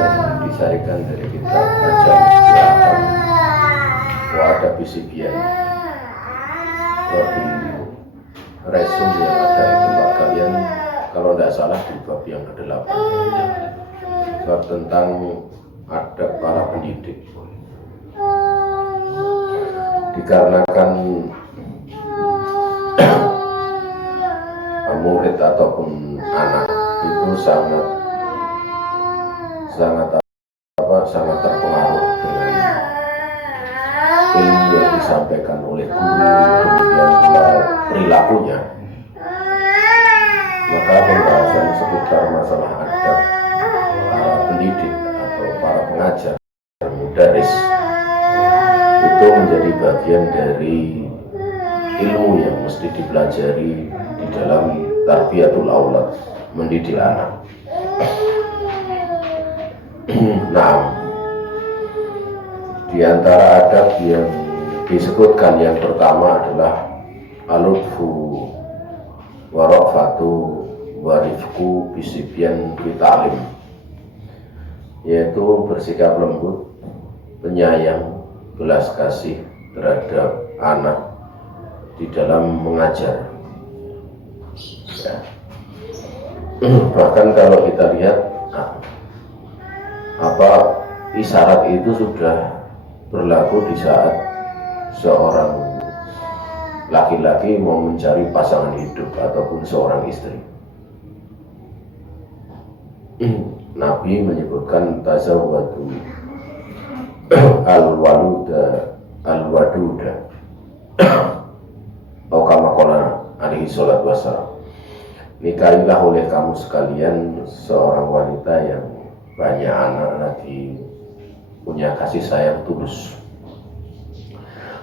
yang disarikan dari kitab Ajam Wa'ada Bisibian. Di resume yang ada itu Pak kalian kalau tidak salah di bab yang ke-8, bab tentang adab para pendidik. Dikarenakan murid ataupun anak itu sangat terpengaruh dengan ilmu yang disampaikan oleh guru, kemudian pula perilakunya, maka pembahasan seputar masalah adab para pendidik atau para pengajar, mudaris, itu menjadi bagian dari ilmu yang mesti dipelajari di dalam tarbiyatul aulad, mendidik anak. Nah, di antara adab yang disebutkan yang pertama adalah alutfu warafatu warifku bisibyan fitalim, yaitu bersikap lembut, penyayang, belas kasih terhadap anak di dalam mengajar. Ya. Bahkan kalau kita lihat isyarat itu sudah berlaku di saat seorang laki-laki mau mencari pasangan hidup ataupun seorang istri. Nabi menyebutkan tazawwadu al-waluda al-waduda atau kama qala alaihi salatu wassalam, nikahilah oleh kamu sekalian seorang wanita yang banyak anak lagi punya kasih sayang tulus.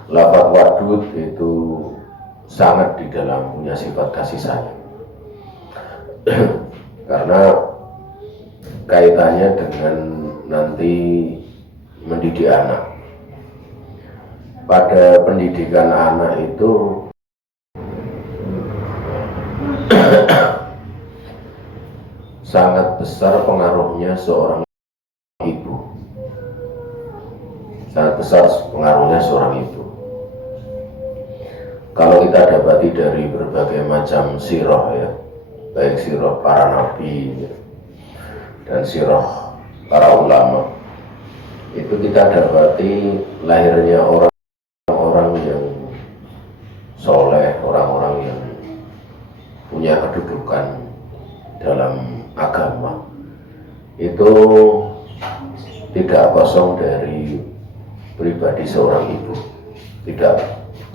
Lafaz wadud itu sangat di dalam punya sifat kasih sayang karena kaitannya dengan nanti mendidik anak. Pada pendidikan anak itu sangat besar pengaruhnya seorang ibu. Sangat besar pengaruhnya seorang ibu. Kalau kita dapati dari berbagai macam sirah ya, baik sirah para nabi dan sirah para ulama, itu kita dapati lahirnya orang-orang yang soleh, orang-orang yang punya kedudukan dalam agama, itu tidak kosong dari pribadi seorang ibu, tidak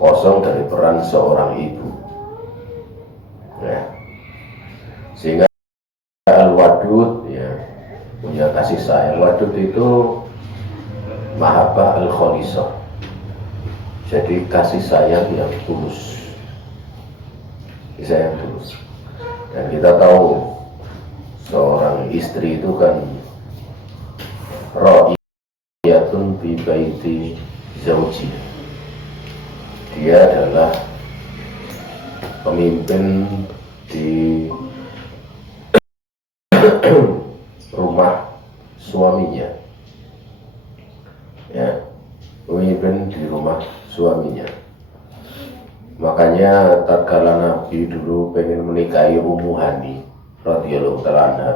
kosong dari peran seorang ibu ya. Sehingga al-wadud ya, punya kasih sayang. Wadud itu mahabbah al-kholisah, jadi kasih sayang yang tulus, kasih sayang tulus. Dan kita tahu seorang istri itu kan ra'iyatun bi baiti zauji, dia adalah pemimpin di rumah suaminya ya, pemimpin di rumah suaminya. Makanya tatkala Nabi dulu pengen menikahi Ummu Hani radhiyallahu ta'ala anha,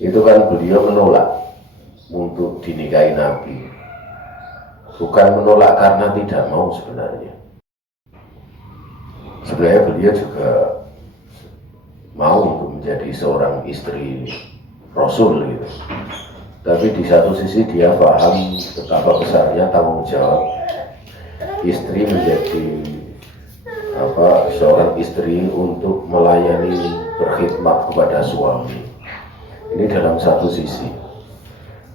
itu kan beliau menolak untuk dinikahi Nabi. Bukan menolak karena tidak mau sebenarnya. Sebenarnya beliau juga mau untuk menjadi seorang istri Rasul gitu. Tapi di satu sisi dia paham betapa besarnya tanggung jawab istri menjadi seorang istri untuk melayani, berkhidmat kepada suami. Ini dalam satu sisi.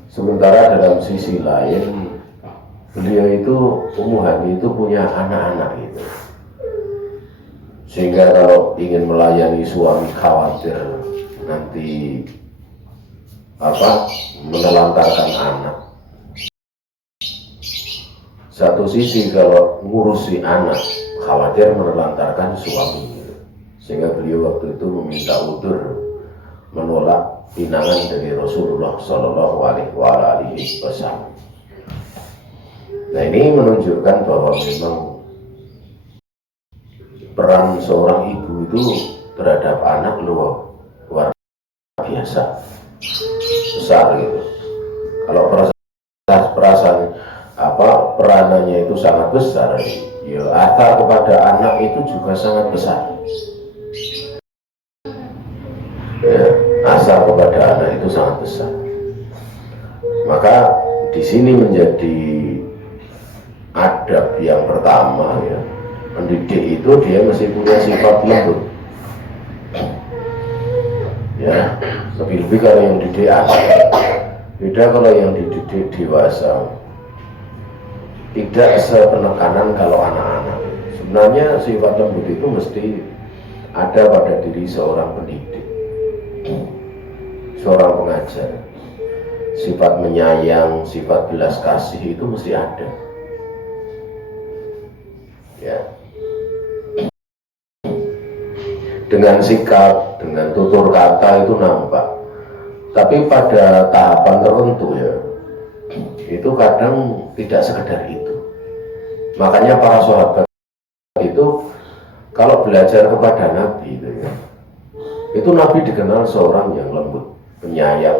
Sementara dalam sisi lain, beliau itu, Ummu Hani itu punya anak-anak gitu. Sehingga kalau ingin melayani suami khawatir nanti menelantarkan anak. Satu sisi kalau ngurusi anak khawatir menelantarkan suami, sehingga beliau waktu itu meminta udzur, menolak pinangan dari Rasulullah Shallallahu Alaihi Wasallam. Nah, ini menunjukkan bahwa memang peran seorang ibu itu terhadap anak luar biasa besar gitu. Kalau perasaan peranannya itu sangat besar, ya atar kepada anak itu juga sangat besar. Ya, asar kepada anak itu sangat besar. Maka di sini menjadi adab yang pertama, ya, pendidik itu dia mesti punya sifat lembut. Ya, lebih-lebih kalau yang didik anak, beda kalau yang dididik dewasa. Tidak sepenekanan kalau anak-anak. Sebenarnya sifat lembut itu mesti ada pada diri seorang pendidik, seorang pengajar. Sifat menyayang, sifat belas kasih itu mesti ada. Ya. Dengan sikap, dengan tutur kata itu nampak. Tapi pada tahapan tertentu, ya, itu kadang tidak sekedar itu. Makanya para sahabat itu kalau belajar kepada Nabi itu, ya, itu Nabi dikenal seorang yang lembut, penyayang,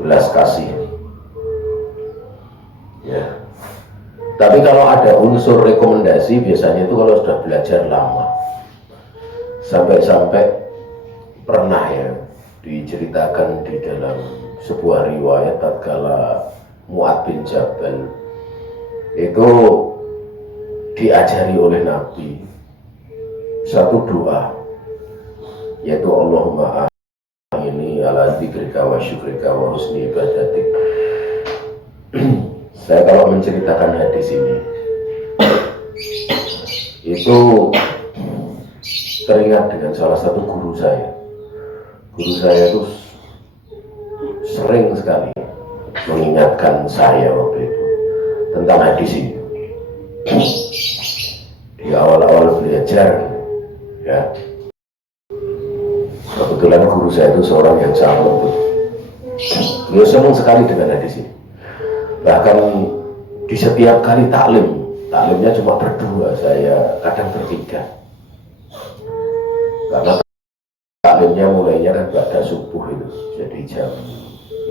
belas kasih. Ya. Tapi kalau ada unsur rekomendasi, biasanya itu kalau sudah belajar lama, sampai-sampai pernah, ya, diceritakan di dalam sebuah riwayat tatkala Mu'adz bin Jabal itu diajari oleh Nabi satu doa, yaitu Allahumma ini ala dzikrika wa syukrika wa husni ibadatik. Saya kalau menceritakan hadis ini itu teringat dengan salah satu guru saya. Guru saya itu sering sekali mengingatkan saya waktu itu tentang hadis ini. Di awal-awal belajar, ya, kebetulan guru saya itu seorang yang sangat lembut. Beliau senang sekali dengan hadis ini. Bahkan di setiap kali taklimnya cuma berdua, saya kadang bertiga. Karena taklimnya mulainya kan pada subuh itu, jadi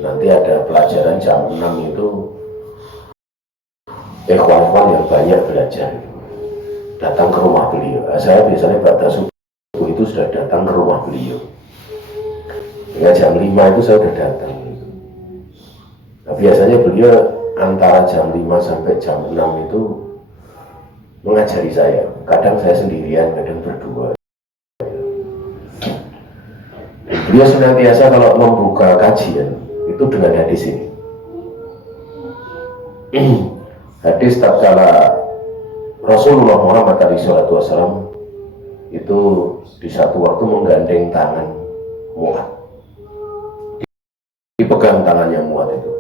nanti ada pelajaran jam 6 itu ikhwan-ikhwan yang banyak belajar datang ke rumah beliau. Saya biasanya pada subuh itu sudah datang ke rumah beliau. Hingga jam 5 itu saya sudah datang. Nah, biasanya beliau antara jam 5 sampai jam 6 itu mengajari saya. Kadang saya sendirian, kadang berdua. Beliau senantiasa kalau membuka kajian itu dengan hadis ini. Hadis tatkala Rasulullah Muhammad SAW itu di satu waktu menggandeng tangan Mu'adz, dipegang tangannya Mu'adz itu.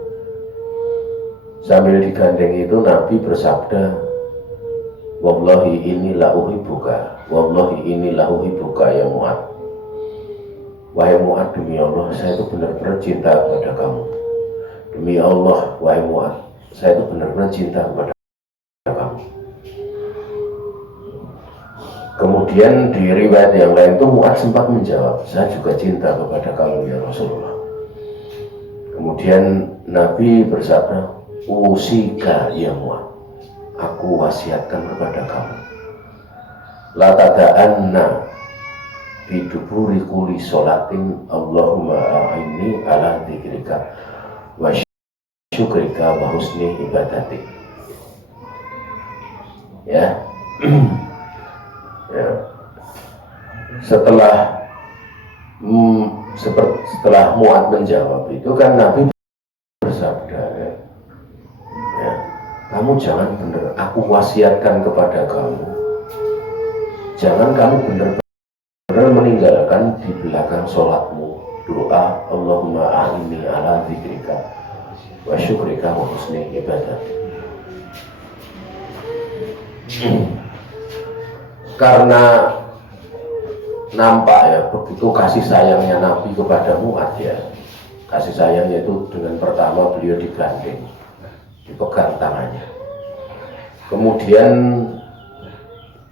Sambil digandeng itu Nabi bersabda, wallahi inilah uhibbuka, wallahi inilah uhibbuka ya Mu'adz. Wahai Mu'adz, demi Allah saya itu benar-benar cinta kepada kamu. Demi Allah, wahai Mu'adz, saya itu benar-benar cinta kepada kamu. Kemudian di riwayat yang lain itu Mu'adz sempat menjawab, saya juga cinta kepada kamu ya Rasulullah. Kemudian Nabi bersabda, usika ya Mu'adz, aku wasiatkan kepada kamu, la tada'anna fi duburi kulli sholatin Allahumma a'inni ala dzikrika wa syukrika wa husni ibadatik. Ya. Ya. Setelah Mu'adz menjawab itu kan Nabi bersabda, ya, kamu jangan benar, aku wasiatkan kepada kamu, jangan kamu benar-benar meninggalkan di belakang sholatmu doa Allahumma a'inni ala dzikrika wa syukrika wa husni ibadatik. Karena nampak ya begitu kasih sayangnya Nabi kepada Mu'adz ya. Kasih sayangnya itu dengan pertama beliau digandeng, dipegang tangannya. Kemudian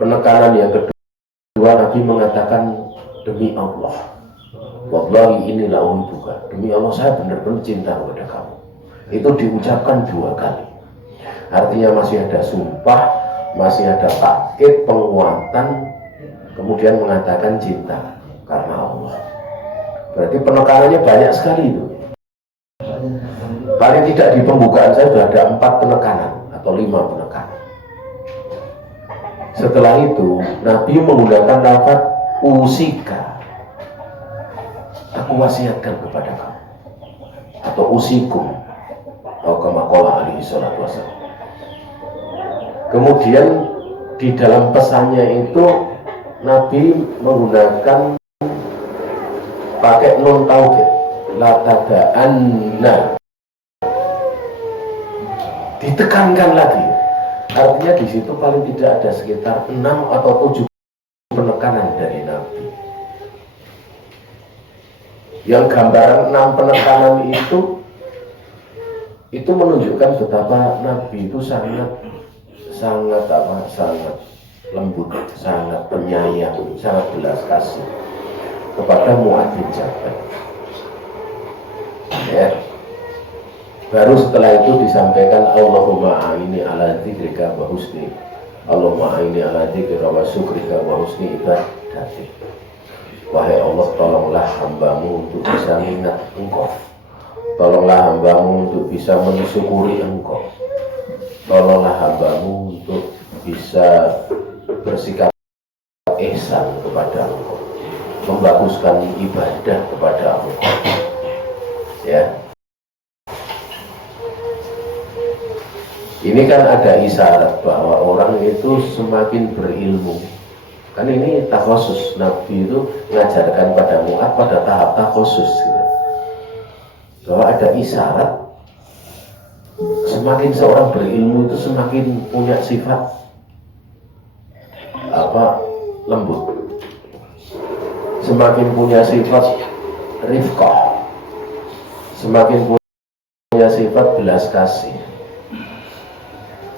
penekanan yang kedua, Nabi mengatakan, demi Allah, wallahi inilah uhibbuka, demi Allah saya benar-benar cinta kepada kamu. Itu diucapkan 2 kali. Artinya masih ada sumpah, masih ada takkid, penguatan, kemudian mengatakan cinta karena Allah. Berarti penekanannya banyak sekali itu. Paling tidak di pembukaan saya sudah ada 4 penekanan atau 5 penekanan. Setelah itu Nabi menggunakan lafaz usika, aku wasiatkan kepada kamu, atau usikum, atau kama qala alaihi salatu wassalam. Kemudian di dalam pesannya itu Nabi menggunakan pakai nun taukid, la tada'anna, ditekankan lagi. Artinya di situ paling tidak ada sekitar 6 atau 7 penekanan dari Nabi. Yang gambaran 6 penekanan itu menunjukkan betapa Nabi itu sangat lembut, sangat penyayang, sangat belas kasih kepada Mu'adz bin Jabal. Ya. Baru setelah itu disampaikan Allahumma a'inni ala dzikrika wa husni, Allahumma a'inni ala dzikrika wa syukrika wa husni ibadatik. Wahai Allah, tolonglah hambamu untuk bisa mengingat Engkau, tolonglah hambamu untuk bisa mensyukuri Engkau, tolonglah hambamu untuk bisa bersikap ihsan kepada Engkau, membaguskan ibadah kepada Engkau. Ya. Ini kan ada isyarat bahwa orang itu semakin berilmu. Kan ini takhosus, Nabi itu mengajarkan pada Mu'adz pada tahap takhosus gitu. Bahwa ada isyarat semakin seorang berilmu itu semakin punya sifat lembut, semakin punya sifat rifqah, semakin punya sifat belas kasih.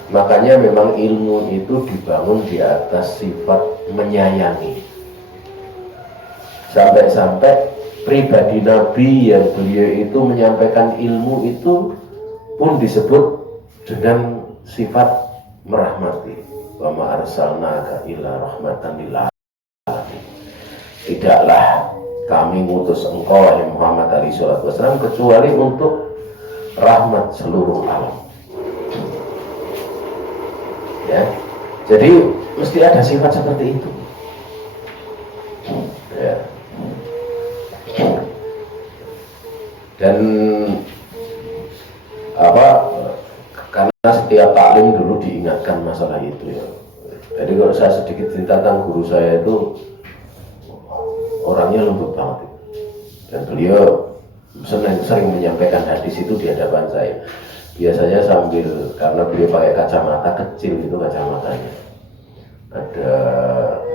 Makanya memang ilmu itu dibangun di atas sifat menyayangi. Sampai-sampai pribadi Nabi yang beliau itu menyampaikan ilmu itu pun disebut dengan sifat merahmati. Wa ma arsalnaka illa rahmatan lil alamin. Tidaklah kami ngutus engkau wahai Muhammad alaihi salatu wasallam kecuali untuk rahmat seluruh alam. Ya, jadi mesti ada sifat seperti itu. Ya. Dan karena setiap taklim dulu diingatkan masalah itu ya. Jadi kalau saya sedikit cerita tentang guru saya itu orangnya lembut banget. Dan beliau sering menyampaikan hadis itu di hadapan saya. Biasanya sambil, karena beliau pakai kacamata kecil itu kacamatanya, ada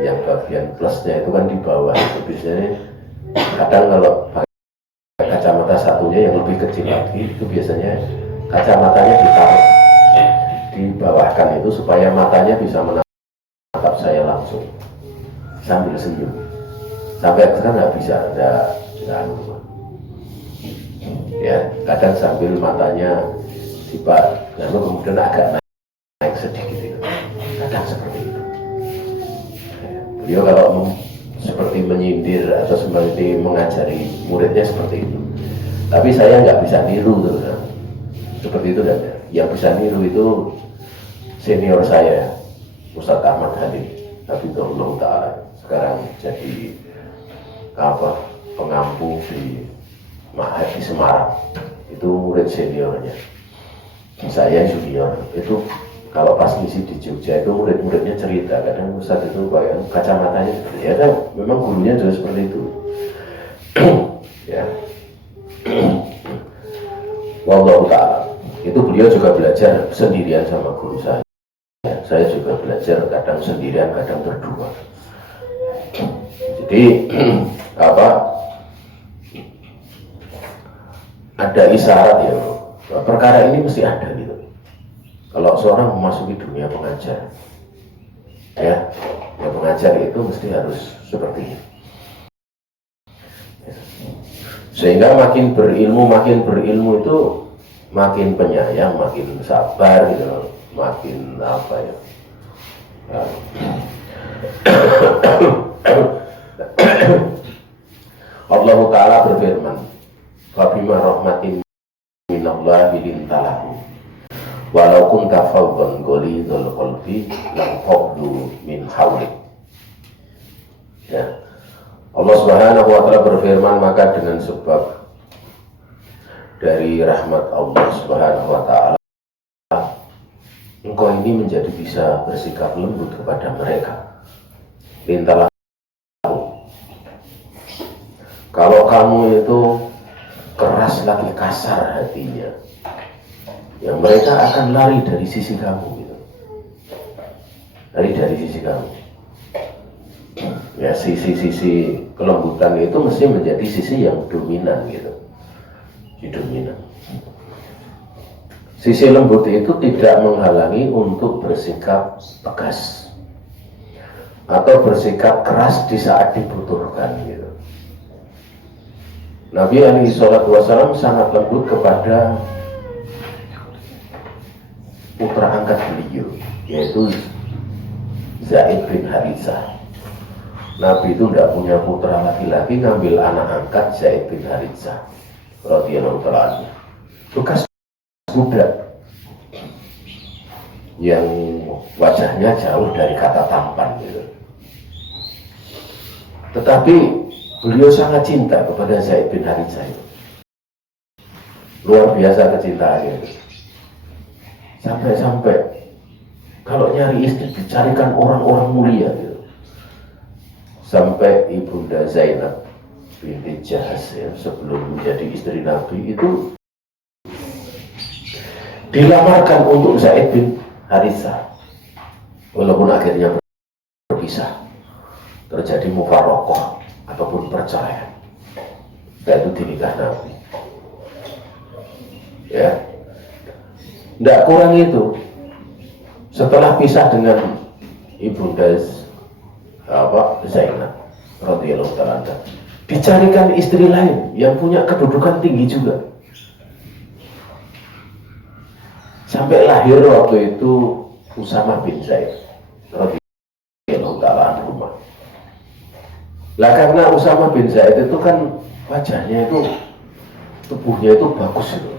yang bagian plusnya itu kan di bawah itu. Biasanya kadang kalau pakai kacamata satunya yang lebih kecil lagi itu biasanya kacamatanya ditaruh di bawahkan itu supaya matanya bisa menatap saya langsung sambil senyum. Sampai sekarang nggak bisa, nggak ya, kadang sambil matanya sifat, lalu kemudian agak naik sedikit itu, kadang seperti itu. Beliau kalau seperti menyindir atau seperti mengajari muridnya seperti itu. Tapi saya nggak bisa niru tuh, nah. Seperti itu kan. Yang bisa niru itu senior saya, Ustadz Ahmad Halim, Hafizahullah Ta'ala. Sekarang jadi pengampu di Ma'had di Semarang. Itu murid seniornya. Saya junior. Itu kalau pas ngisi di Jogja itu murid-muridnya cerita, kadang Ustadz itu kayak kacamatanya seperti ya kan, memang gurunya juga seperti itu. Ya. Wallahu ta'ala. Itu beliau juga belajar sendirian sama guru saya. Saya juga belajar kadang sendirian, kadang berdua. Jadi apa, ada isyarat ya, perkara ini mesti ada gitu. Kalau seorang memasuki dunia pengajar, ya pengajar itu mesti harus seperti ini. Sehingga makin berilmu itu makin penyayang, makin sabar gitu, makin apa ya. Allah Ta'ala berfirman, "Fabima rahmatin minallahi lintalahu walau kunta faddan ghalidhal qalbi lam faddu min hawlik." Ya. Allah Subhanahu wa Ta'ala berfirman, maka dengan sebab dari rahmat Allah Subhanahu wa Ta'ala engkau ini menjadi bisa bersikap lembut kepada mereka. Lintalah, kalau kamu itu keras lagi, kasar hatinya, ya mereka akan lari dari sisi kamu gitu. Lari dari sisi kamu. Ya, sisi-sisi kelembutan itu mesti menjadi sisi yang dominan gitu. Dominan. Sisi lembut itu tidak menghalangi untuk bersikap tegas atau bersikap keras di saat dibutuhkan gitu. Nabi SAW sangat lembut kepada putra angkat beliau, yaitu Zaid bin Haritsah. Nabi itu tidak punya putra laki-laki, ngambil anak angkat Zaid bin Haritsah radhiyallahu ta'ala, bekas muda yang wajahnya jauh dari kata tampan gitu. Tetapi beliau sangat cinta kepada Zaid bin Haritsah itu. Luar biasa kecintaannya. Sampai-sampai kalau nyari istri dicarikan orang-orang mulia gitu. Sampai Ibunda Zainab binti Jahaz ya, sebelum menjadi istri Nabi itu dilamarkan untuk Zaid bin Haritsah, walaupun akhirnya berpisah, terjadi mufarokoh ataupun perceraian, dan itu dinikah Nabi. Ya, tidak kurang itu. Setelah pisah dengan Ibunda Zainab radhiyallahu ta'ala, dicarikan istri lain yang punya kedudukan tinggi juga. Sampai lahir waktu itu Usamah bin Zaid radhiyallahu ta'ala anhu. Lah karena Usamah bin Zaid itu kan wajahnya itu, tubuhnya itu bagus itu,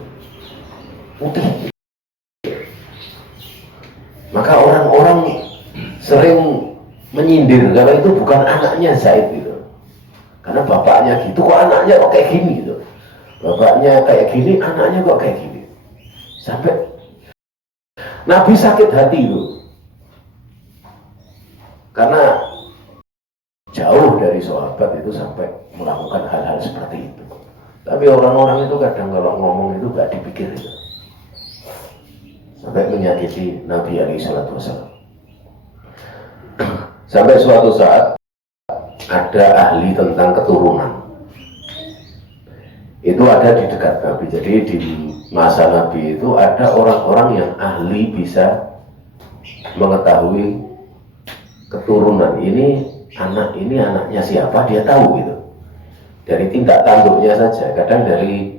putih. Maka orang-orang sering menyindir kalau itu bukan anaknya Zaid gitu. Karena bapaknya gitu, kok anaknya kok kayak gini gitu. Bapaknya kayak gini, anaknya kok kayak gini. Sampai Nabi sakit hati itu. Karena jauh dari sahabat itu sampai melakukan hal-hal seperti itu. Tapi orang-orang itu kadang kalau ngomong itu gak dipikir gitu. Sampai menyakiti Nabi SAW. Sampai suatu saat ada ahli tentang keturunan. Itu ada di dekat Nabi. Jadi di masa Nabi itu ada orang-orang yang ahli bisa mengetahui keturunan ini anaknya siapa, dia tahu gitu. Dari tindak tanduknya saja, kadang dari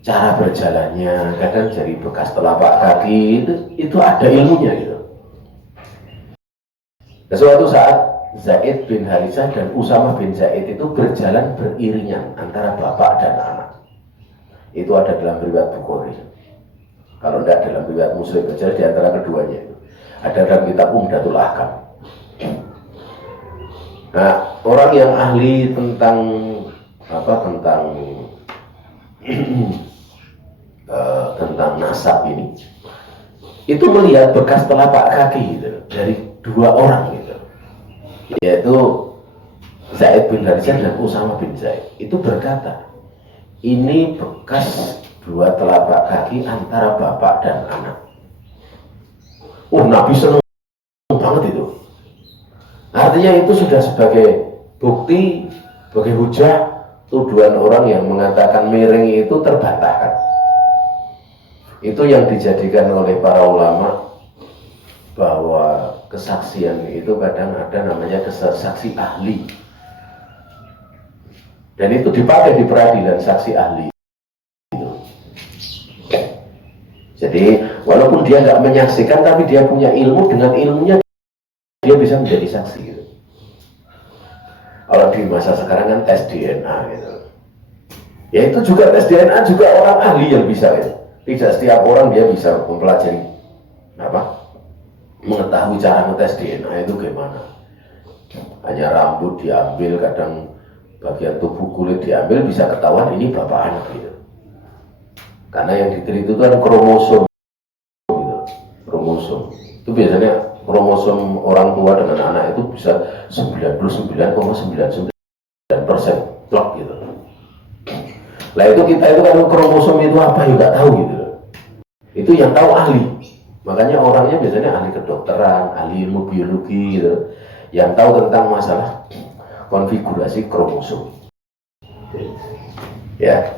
cara berjalannya, kadang dari bekas telapak kaki, itu ada ilmunya gitu. Suatu saat Zaid bin Haritsah dan Usamah bin Zaid itu berjalan beriringan antara bapak dan anak. Itu ada dalam riwayat Bukhari. Kalau tidak dalam riwayat Muslim, berjalan di antara keduanya itu. Ada dalam kitab Umdatul Ahkam. Nah, orang yang ahli tentang tentang nasab ini, itu melihat bekas telapak kaki gitu, dari dua orang gitu, yaitu Zaid bin Haritsah dan Usamah bin Zaid. Itu berkata, ini bekas dua telapak kaki antara bapak dan anak. Nabi senang banget itu. Artinya itu sudah sebagai bukti sebagai hujah tuduhan orang yang mengatakan miring itu terbantahkan. Itu yang dijadikan oleh para ulama bahwa kesaksian itu kadang ada namanya saksi ahli, dan itu dipakai di peradilan saksi ahli. Jadi walaupun dia nggak menyaksikan, tapi dia punya ilmu, dengan ilmunya dia bisa menjadi saksi gitu. Kalau di masa sekarang kan tes DNA gitu, ya itu juga tes DNA juga orang ahli yang bisa gitu. Tidak setiap orang dia bisa mempelajari mengetahui cara ngetes DNA itu gimana. Hanya rambut diambil, kadang bagian tubuh kulit diambil, bisa ketahuan ini bapak anak gitu. Karena yang diteliti itu kan kromosom gitu. Kromosom itu biasanya kromosom orang tua dengan anak itu bisa 99,99% klop gitu. Lah itu kita itu kan kromosom itu apa ya nggak tahu gitu. Itu yang tahu ahli. Makanya orangnya biasanya ahli kedokteran, ahli ilmu biologi gitu, yang tahu tentang masalah konfigurasi kromosom. Ya.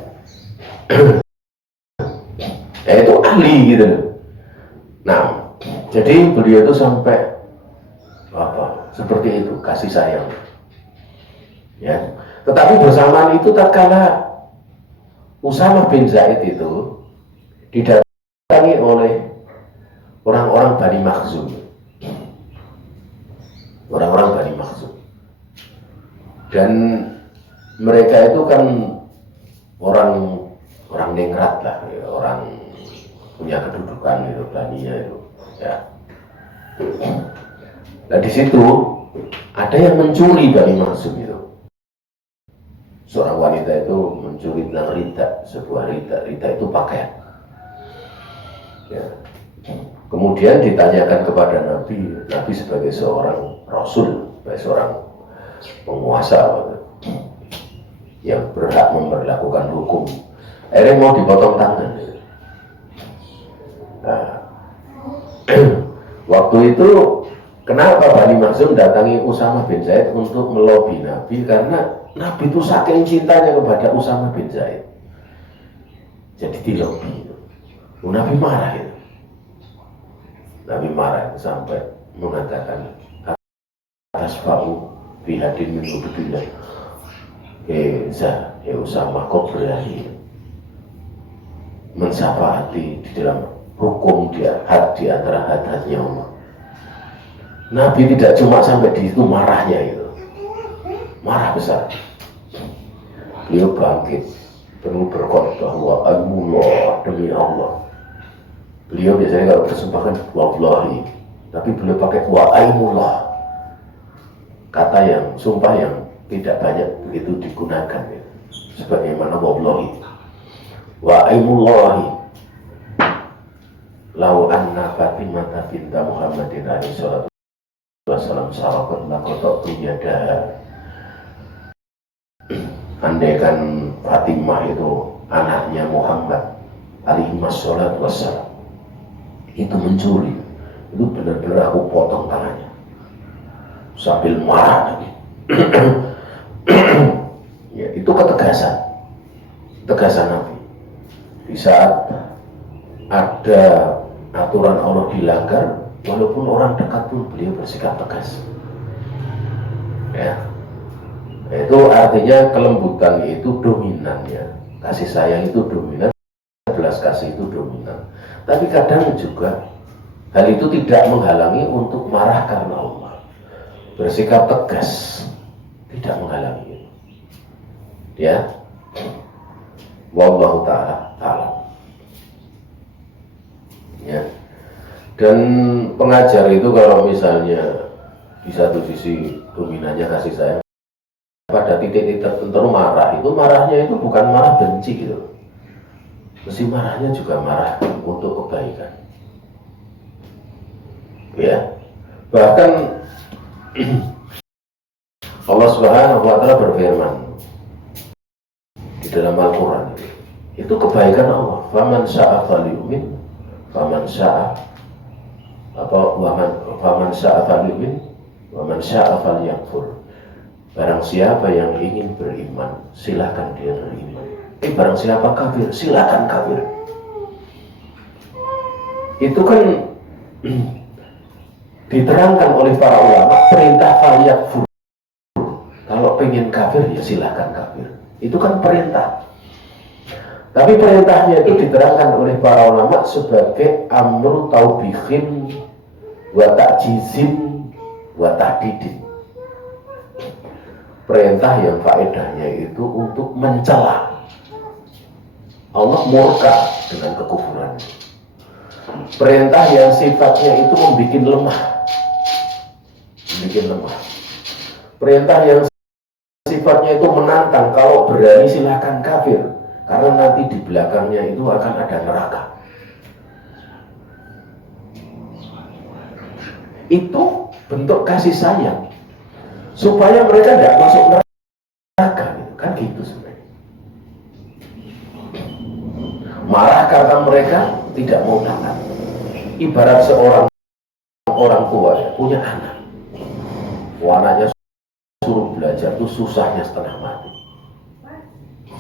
Ya itu ahli gitu. Nah, jadi beliau itu sampai seperti itu, kasih sayang. Ya. Tetapi bersamaan itu tatkala Usamah bin Zaid itu didatangi oleh orang-orang Bani Makhzum. Orang-orang Bani Makhzum. Dan mereka itu kan orang ningrat lah, ya, orang punya kedudukan itu, Baninya itu. Ya. Nah di situ ada yang mencuri Bani Makhzum itu. Seorang wanita itu mencuri tentang rida, sebuah rida itu pakaian. Ya. Kemudian ditanyakan kepada Nabi sebagai seorang Rasul, sebagai seorang penguasa yang berhak memperlakukan hukum. Akhirnya mau dipotong tangan. Nah, waktu itu kenapa Bani Makhzum datangi Usamah bin Zaid untuk melobi Nabi? Karena Nabi itu saking cintanya kepada Usamah bin Zaid, jadi dilobi. Nabi marah itu. Nabi marah sampai mengatakan atas fa'u bihadin min ubudillah. Usamah, kau berani mensyafa'ati di dalam hukum dia, had di antara had-hadnya Allah. Nabi tidak cuma sampai di situ marahnya itu, marah besar. Beliau bangkit, penuh berkhotbah bahwa Allah demi Allah. Beliau biasanya kalau bersumpah kan wallahi, tapi beliau pakai wa aimullah, kata yang sumpah yang tidak banyak begitu digunakan ya. Sebagaimana wallahi wa aimullahi lau anna Fatimah binta Muhammadin alaihi salatu wassalam sarakot lakotok yadaha. Andaikan Fatimah itu anaknya Muhammad alaihi salatu wassalam itu mencuri, itu benar-benar aku potong tangannya sambil marah lagi. Ya, itu tegasan Nabi. Di saat ada aturan Allah dilanggar, walaupun orang dekat pun beliau bersikap tegas. Ya, itu artinya kelembutan itu dominannya, kasih sayang itu dominan, belas kasih itu dominan. Tapi kadang juga hal itu tidak menghalangi untuk marah karena Allah. Bersikap tegas tidak menghalangi. Ya, wallahu ta'ala. Ya. Dan pengajar itu kalau misalnya di satu sisi dominannya kasih sayang, pada titik-titik tertentu marah, itu marahnya itu bukan marah benci gitu. Mesti marahnya juga marah untuk kebaikan. Ya. Bahkan Allah Subhanahu wa taala berfirman di dalam Al-Qur'an, itu kebaikan Allah. Faman syaa falyu'min, faman syaa falyu'min, waman syaa falyakfur. barang siapa yang ingin beriman, silakan dia beriman. Barang siapa kafir, silakan kafir. Itu kan diterangkan oleh para ulama, perintah falyakfur. Kalau pengen kafir ya silakan kafir. Itu kan perintah. Tapi perintahnya itu diterangkan oleh para ulama sebagai amru taubihin wa ta'jizin wa tahdidin. Perintah yang faedahnya itu untuk mencela. Allah murka dengan kekufuran. Perintah yang sifatnya itu membuat lemah. Perintah yang sifatnya itu menantang, kalau berani silahkan kafir, karena nanti di belakangnya itu akan ada neraka. Itu bentuk kasih sayang supaya mereka tidak masuk neraka, kan gitu sebenarnya. Marah karena mereka tidak mau taat. Ibarat seorang orang tua punya anak, anaknya suruh belajar tuh susahnya setengah mati,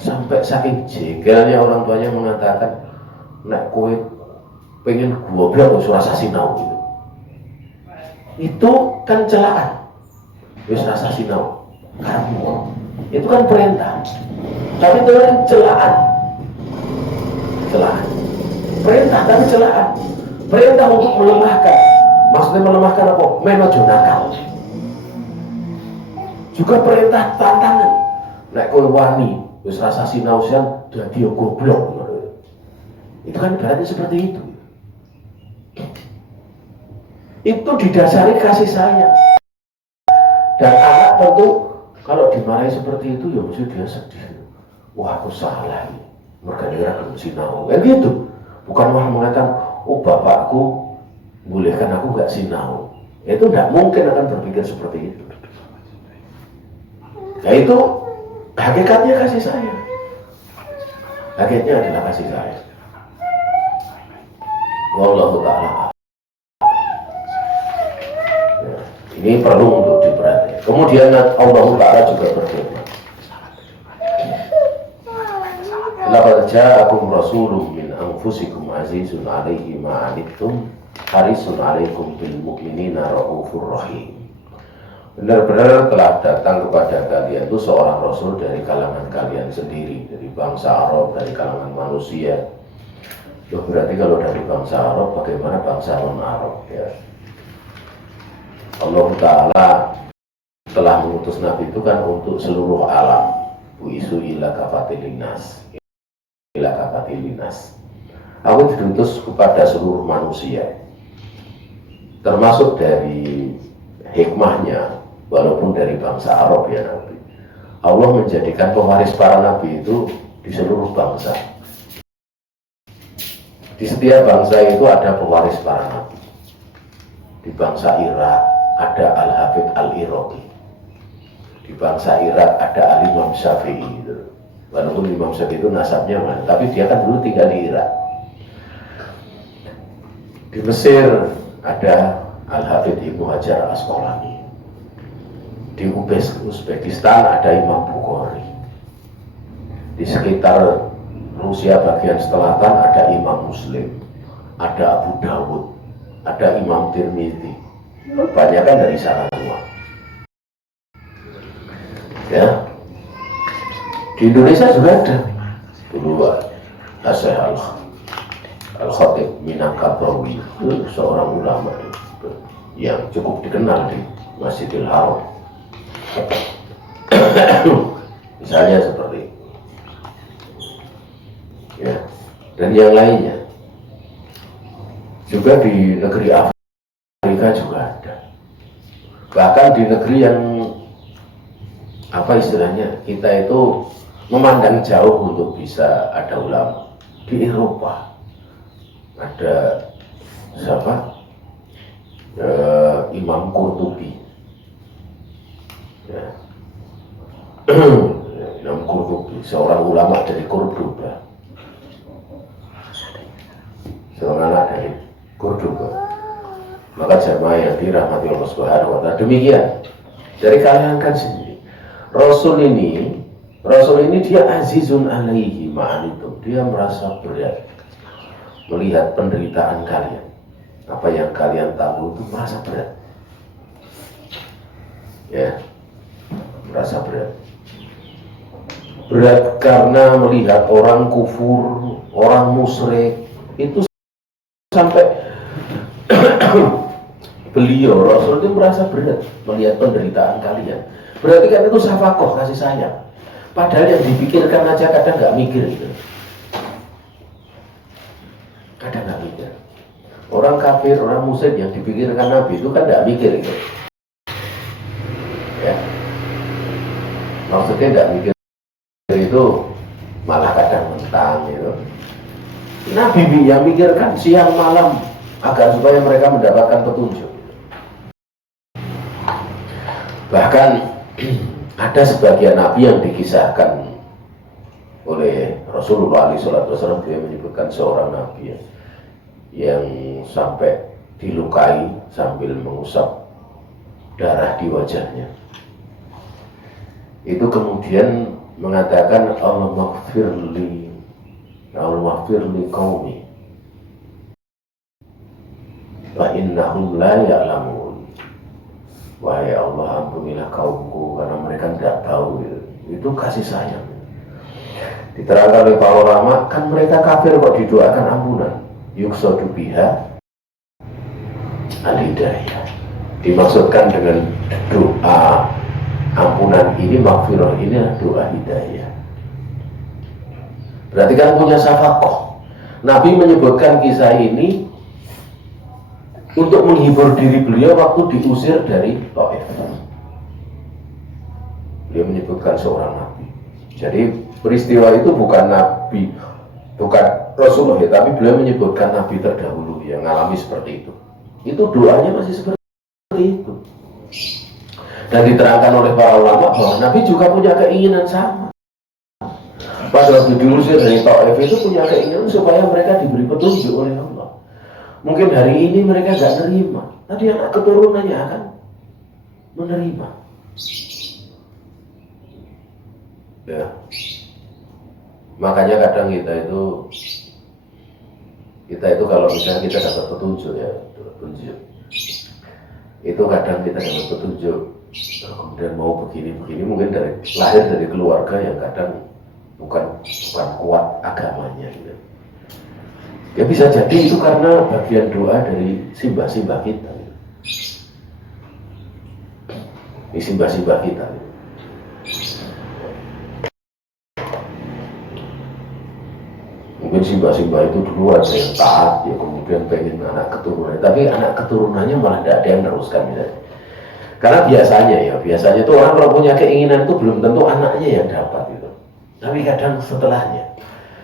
sampai saking jegelnya orang tuanya mengatakan, nek kowe pengen goblok wis rasa sinau gitu. Itu kan celaan, wis rasa sinau kamu, itu kan perintah, tapi itu kan celaan. Perintah tapi celaan. Perintah untuk melemahkan. Maksudnya melemahkan apa? Menojo nakal. Juga perintah tantangan. Nek kowe wani wis rasa sinau sian dadi goblok. Itu kan berarti seperti itu. Itu didasari kasih sayang. Dan anak tentu kalau dimarahi seperti itu ya mesti dia sedih. Wah, aku salah nih. Mereka belum sinau. Kan gitu. Bukan malah mengatakan, oh bapakku bolehkan aku nggak sinau. Itu tidak mungkin akan berpikir seperti itu. Nah itu hakikatnya kasih sayang. Hakikatnya adalah kasih sayang. Wallahu ta'ala. Ya, ini perlu untuk diperhatikan. Kemudian Allah Ta'ala juga berfirman, laqad ja'akum rasulun min anfusikum azizun 'alaihi ma 'anittum harisun 'alaikum bil mu'minina raufur rahim. Benar-benar telah datang kepada kalian itu seorang rasul dari kalangan kalian sendiri, dari bangsa Arab, dari kalangan manusia. Loh, berarti kalau dari bangsa Arab, bagaimana bangsa non-Arab ya? Allah Ta'ala telah mengutus Nabi itu kan untuk seluruh alam. Bu'isu ila kafatilinas. Aku diutus kepada seluruh manusia, termasuk dari hikmahnya, walaupun dari bangsa Arab ya Nabi, Allah menjadikan pewaris para Nabi itu di seluruh bangsa. Di setiap bangsa itu ada pewaris para Nabi. Di bangsa Irak ada Al-Hafidh Al-Iraqi. Di bangsa Irak ada Al-Imam Syafi'i. Walaupun Imam Syafi'i itu nasabnya mana, tapi dia kan dulu tinggal di Irak. Di Mesir ada Al-Hafidh Ibnu Hajar Asqalani. Di Uzbekistan ada Imam Bukhari. Di sekitar Rusia bagian selatan ada Imam Muslim, ada Abu Dawud, ada Imam Tirmidzi. Kebanyakan dari sana semua. Ya. Di Indonesia juga ada. Dulu Syekh Al-Khatib Minangkabau itu seorang ulama yang cukup dikenal di Masjidil Haram. Misalnya seperti itu. Ya. Dan yang lainnya. Juga di negeri Afrika juga ada. Bahkan di negeri yang apa istilahnya, kita itu memandang jauh untuk bisa ada ulama. Di Eropa ada siapa? Imam Qurtubi. Ya. Imam Qurtubi, seorang ulama dari Cordoba. Seorang anak dari Cordoba. Maka jamaah yang dirahmati Allah Subhanahu wa Ta'ala, demikian dari kalangan sendiri. Rasul ini dia azizun alaihi ma'anitum, dia merasa berat melihat penderitaan kalian. Apa yang kalian tahu itu merasa berat, ya, merasa berat karena melihat orang kufur, orang musyrik itu sampai beliau Rasul itu merasa berat melihat penderitaan kalian. Berarti kan itu syafakoh, kasih sayang. Padahal yang dipikirkan aja kadang nggak mikir gitu. Kadang nggak mikir. Orang kafir, orang musyrik yang dipikirkan Nabi itu kan nggak mikir gitu. Ya, maksudnya nggak mikir itu malah kadang mentang gitu. Nabi yang mikirkan siang malam agar supaya mereka mendapatkan petunjuk. Bahkan ada sebagian nabi yang dikisahkan oleh Rasulullah SAW, dia menyebutkan seorang nabi yang sampai dilukai sambil mengusap darah di wajahnya. Itu kemudian mengatakan Allah maghfirli qaumi wa innahum la ya'lamun. Wahai Allah, ampunilah kaumku karena mereka tidak tahu. Itu kasih sayang. Diterangkan oleh para ulama, kan mereka kafir kok didoakan ampunan. Yuksadu biha al-hidayah. Dimaksudkan dengan doa ampunan ini, maghfirah ini adalah doa hidayah. Berarti kan punya syafakoh. Nabi menyebutkan kisah ini untuk menghibur diri beliau waktu diusir dari Taif. Beliau menyebutkan seorang nabi. Jadi peristiwa itu bukan nabi, bukan Rasulullah, tapi beliau menyebutkan nabi terdahulu yang mengalami seperti itu. Itu doanya masih seperti itu. Dan diterangkan oleh para ulama bahwa Nabi juga punya keinginan sama. Pada waktu diusir dari Taif itu punya keinginan supaya mereka diberi petunjuk oleh Allah. Mungkin hari ini mereka gak nerima, tapi anak keturunannya akan menerima. Ya. Makanya kadang kita itu kalau misalnya kita dapat petunjuk, itu kadang kita dapat petunjuk, kemudian mau begini mungkin lahir dari keluarga yang kadang bukan kuat agamanya gitu. Ya bisa jadi itu karena bagian doa dari simbah-simbah kita. Ini simbah-simbah kita. Mungkin simbah-simbah itu dulu ada yang taat, ya kemudian pengen anak keturunan. Tapi anak keturunannya malah tidak ada yang meneruskan. Misalnya. Karena biasanya itu orang kalau punya keinginan itu belum tentu anaknya yang dapat itu. Tapi kadang setelahnya.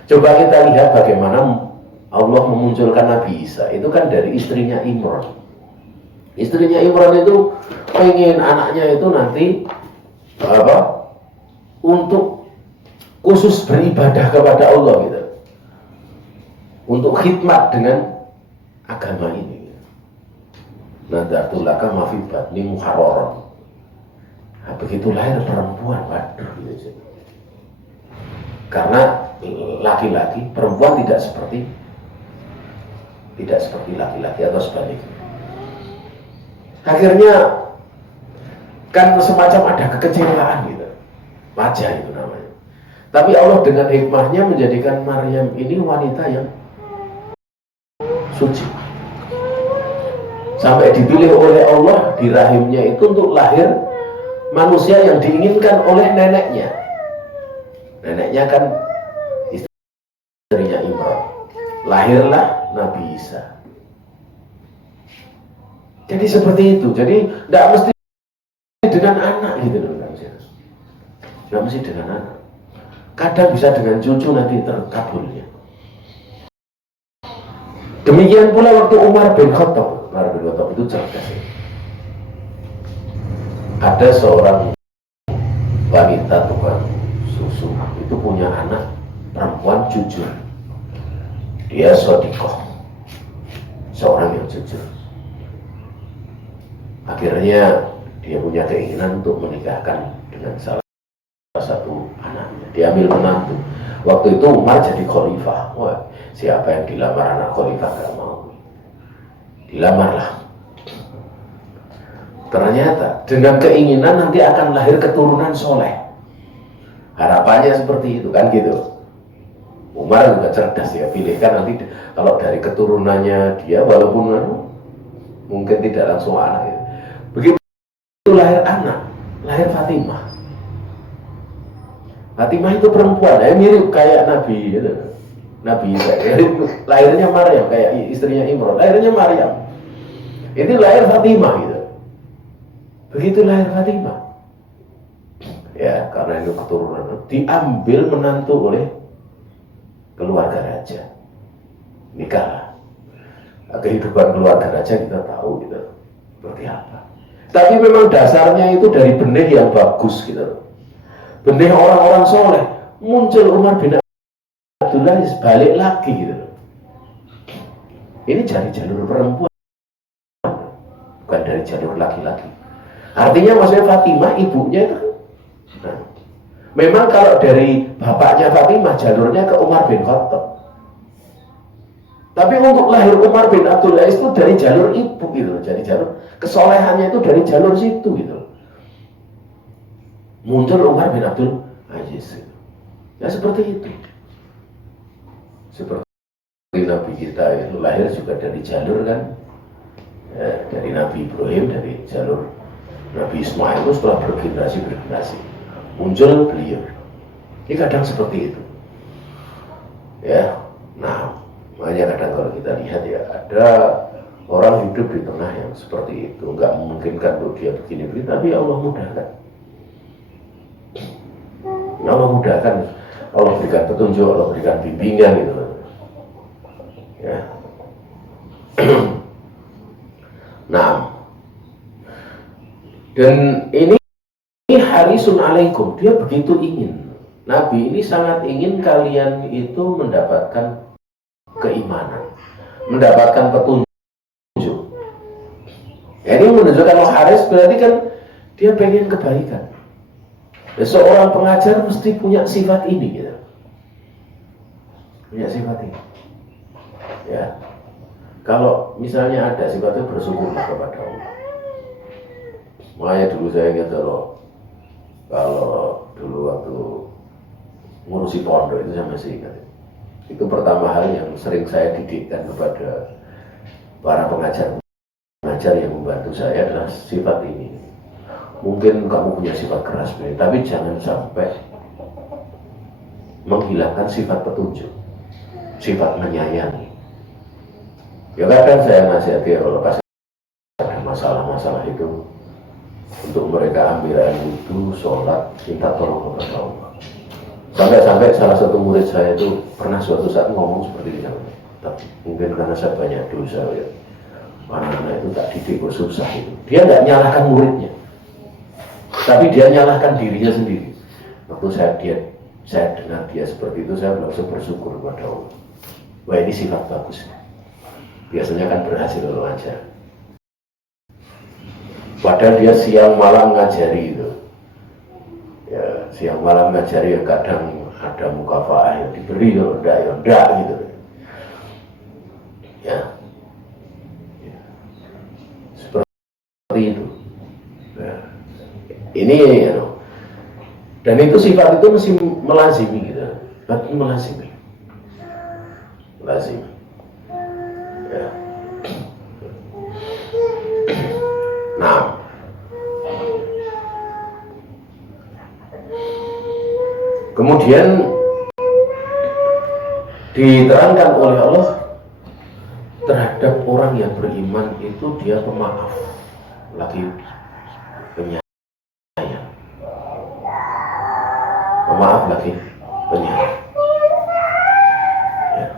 Coba kita lihat bagaimana Allah memunculkan Nabi Isa, itu kan dari istrinya Imran. Istrinya Imran itu pengen anaknya itu nanti untuk khusus beribadah kepada Allah gitu, untuk khidmat dengan agama ini. Nadartulaka mafibat ni muharroron. Nah, begitu lahir perempuan, waduh gitu. Karena laki-laki, perempuan tidak seperti laki-laki atau sebaliknya. Akhirnya kan semacam ada kekecewaan gitu, wajah itu namanya. Tapi Allah dengan hikmahnya menjadikan Maryam ini wanita yang suci, sampai dipilih oleh Allah di rahimnya itu untuk lahir manusia yang diinginkan oleh neneknya. Neneknya kan istrinya Imran. Lahirlah Nabi Isa. Jadi seperti itu. Jadi tidak mesti dengan anak gitu loh kan. Tidak mesti dengan anak. Kadang bisa dengan cucu nanti terkabulnya. Demikian pula waktu Umar bin Khattab itu cerdas. Ada seorang wanita tukang susu itu punya anak perempuan jujur. Dia shodiqoh, seorang yang jujur. Akhirnya dia punya keinginan untuk menikahkan dengan salah satu anaknya, diambil menantu. Waktu itu Umar jadi khalifah. Wah, siapa yang dilamar anak khalifah gak mau? Dilamarlah. Ternyata dengan keinginan nanti akan lahir keturunan soleh. Harapannya seperti itu kan gitu. Umar juga cerdas ya, pilihkan nanti kalau dari keturunannya dia walaupun mungkin tidak langsung anak ya. Begitu lahir anak, lahir Fatimah. Fatimah itu perempuan, mirip kayak Nabi gitu. Nabi Isa, lahirnya Maryam kayak istrinya Imran, lahirnya Maryam. Ini lahir Fatimah gitu. Begitu lahir Fatimah, ya karena itu keturunan, diambil menantu oleh keluarga raja, nikah. Kehidupan keluarga raja kita tahu gitu seperti apa. Tapi memang dasarnya itu dari benih yang bagus gitu. Benih orang-orang soleh. Muncul Umar bin Abdullah balik lagi gitu. Ini dari jalur perempuan, bukan dari jalur laki-laki. Artinya maksudnya Fatimah ibunya itu nah, memang kalau dari bapaknya Fatimah jalurnya ke Umar bin Khattab. Tapi untuk lahir Umar bin Abdul Aziz itu dari jalur ibu gitu. Jadi jalur kesolehannya itu dari jalur situ gitu. Muncul Umar bin Abdul Aziz. Ya seperti itu. Seperti Nabi kita itu lahir juga dari jalur kan, ya, dari Nabi Ibrahim, dari jalur Nabi Ismail itu setelah bergenerasi muncul beliau. Ini kadang seperti itu. Ya, nah makanya kadang kalau kita lihat ya ada orang hidup di tengah yang seperti itu, nggak memungkinkan untuk dia begini-begini, tapi Allah mudahkan. Allah mudahkan, Allah berikan petunjuk, Allah berikan bimbingan gitu. Ya. Nah, dan ini harisun alaikum, dia begitu ingin. Nabi ini sangat ingin kalian itu mendapatkan keimanan, mendapatkan petunjuk. Ya, ini menunjukkan Haris berarti kan dia pengen kebaikan. Dan seorang pengajar mesti punya sifat ini gitu. Punya sifat ini. Ya. Kalau misalnya ada sifatnya bersyukurlah kepada Allah. Makanya dulu saya ingat kalau dulu waktu ngurusi pondok itu saya masih ingat. Itu pertama hal yang sering saya didikkan kepada para pengajar yang membantu saya adalah sifat ini. Mungkin kamu punya sifat keras, tapi jangan sampai menghilangkan sifat petunjuk, sifat menyayangi. Ya kadang saya nasihati kalau pas ada masalah-masalah itu untuk mereka ambil air wudhu, sholat, minta tolong kepada Allah. Sampai-sampai salah satu murid saya itu pernah suatu saat ngomong seperti ini. Tapi mungkin karena saya banyak dosa ya, anak-anak itu tak didik susah itu. Dia nggak nyalahkan muridnya, tapi dia nyalahkan dirinya sendiri. Waktu saya dengar dia seperti itu, saya langsung bersyukur kepada Allah. Wah, ini sifat bagus. Biasanya kan berhasil kalau ngajar. Padahal dia siang malam ngajari itu. Ya, siang malam ngajari ya kadang ada mukafaah yang diberi ya enggak gitu. Ya. Seperti itu. Nah, ini ya, dan itu sifat itu mesti melazimi gitu. Tapi melazimi. Ya. Nah, kemudian diterangkan oleh Allah terhadap orang yang beriman itu dia pemaaf, lagi penyayang, pemaaf lagi penyayang. Ya.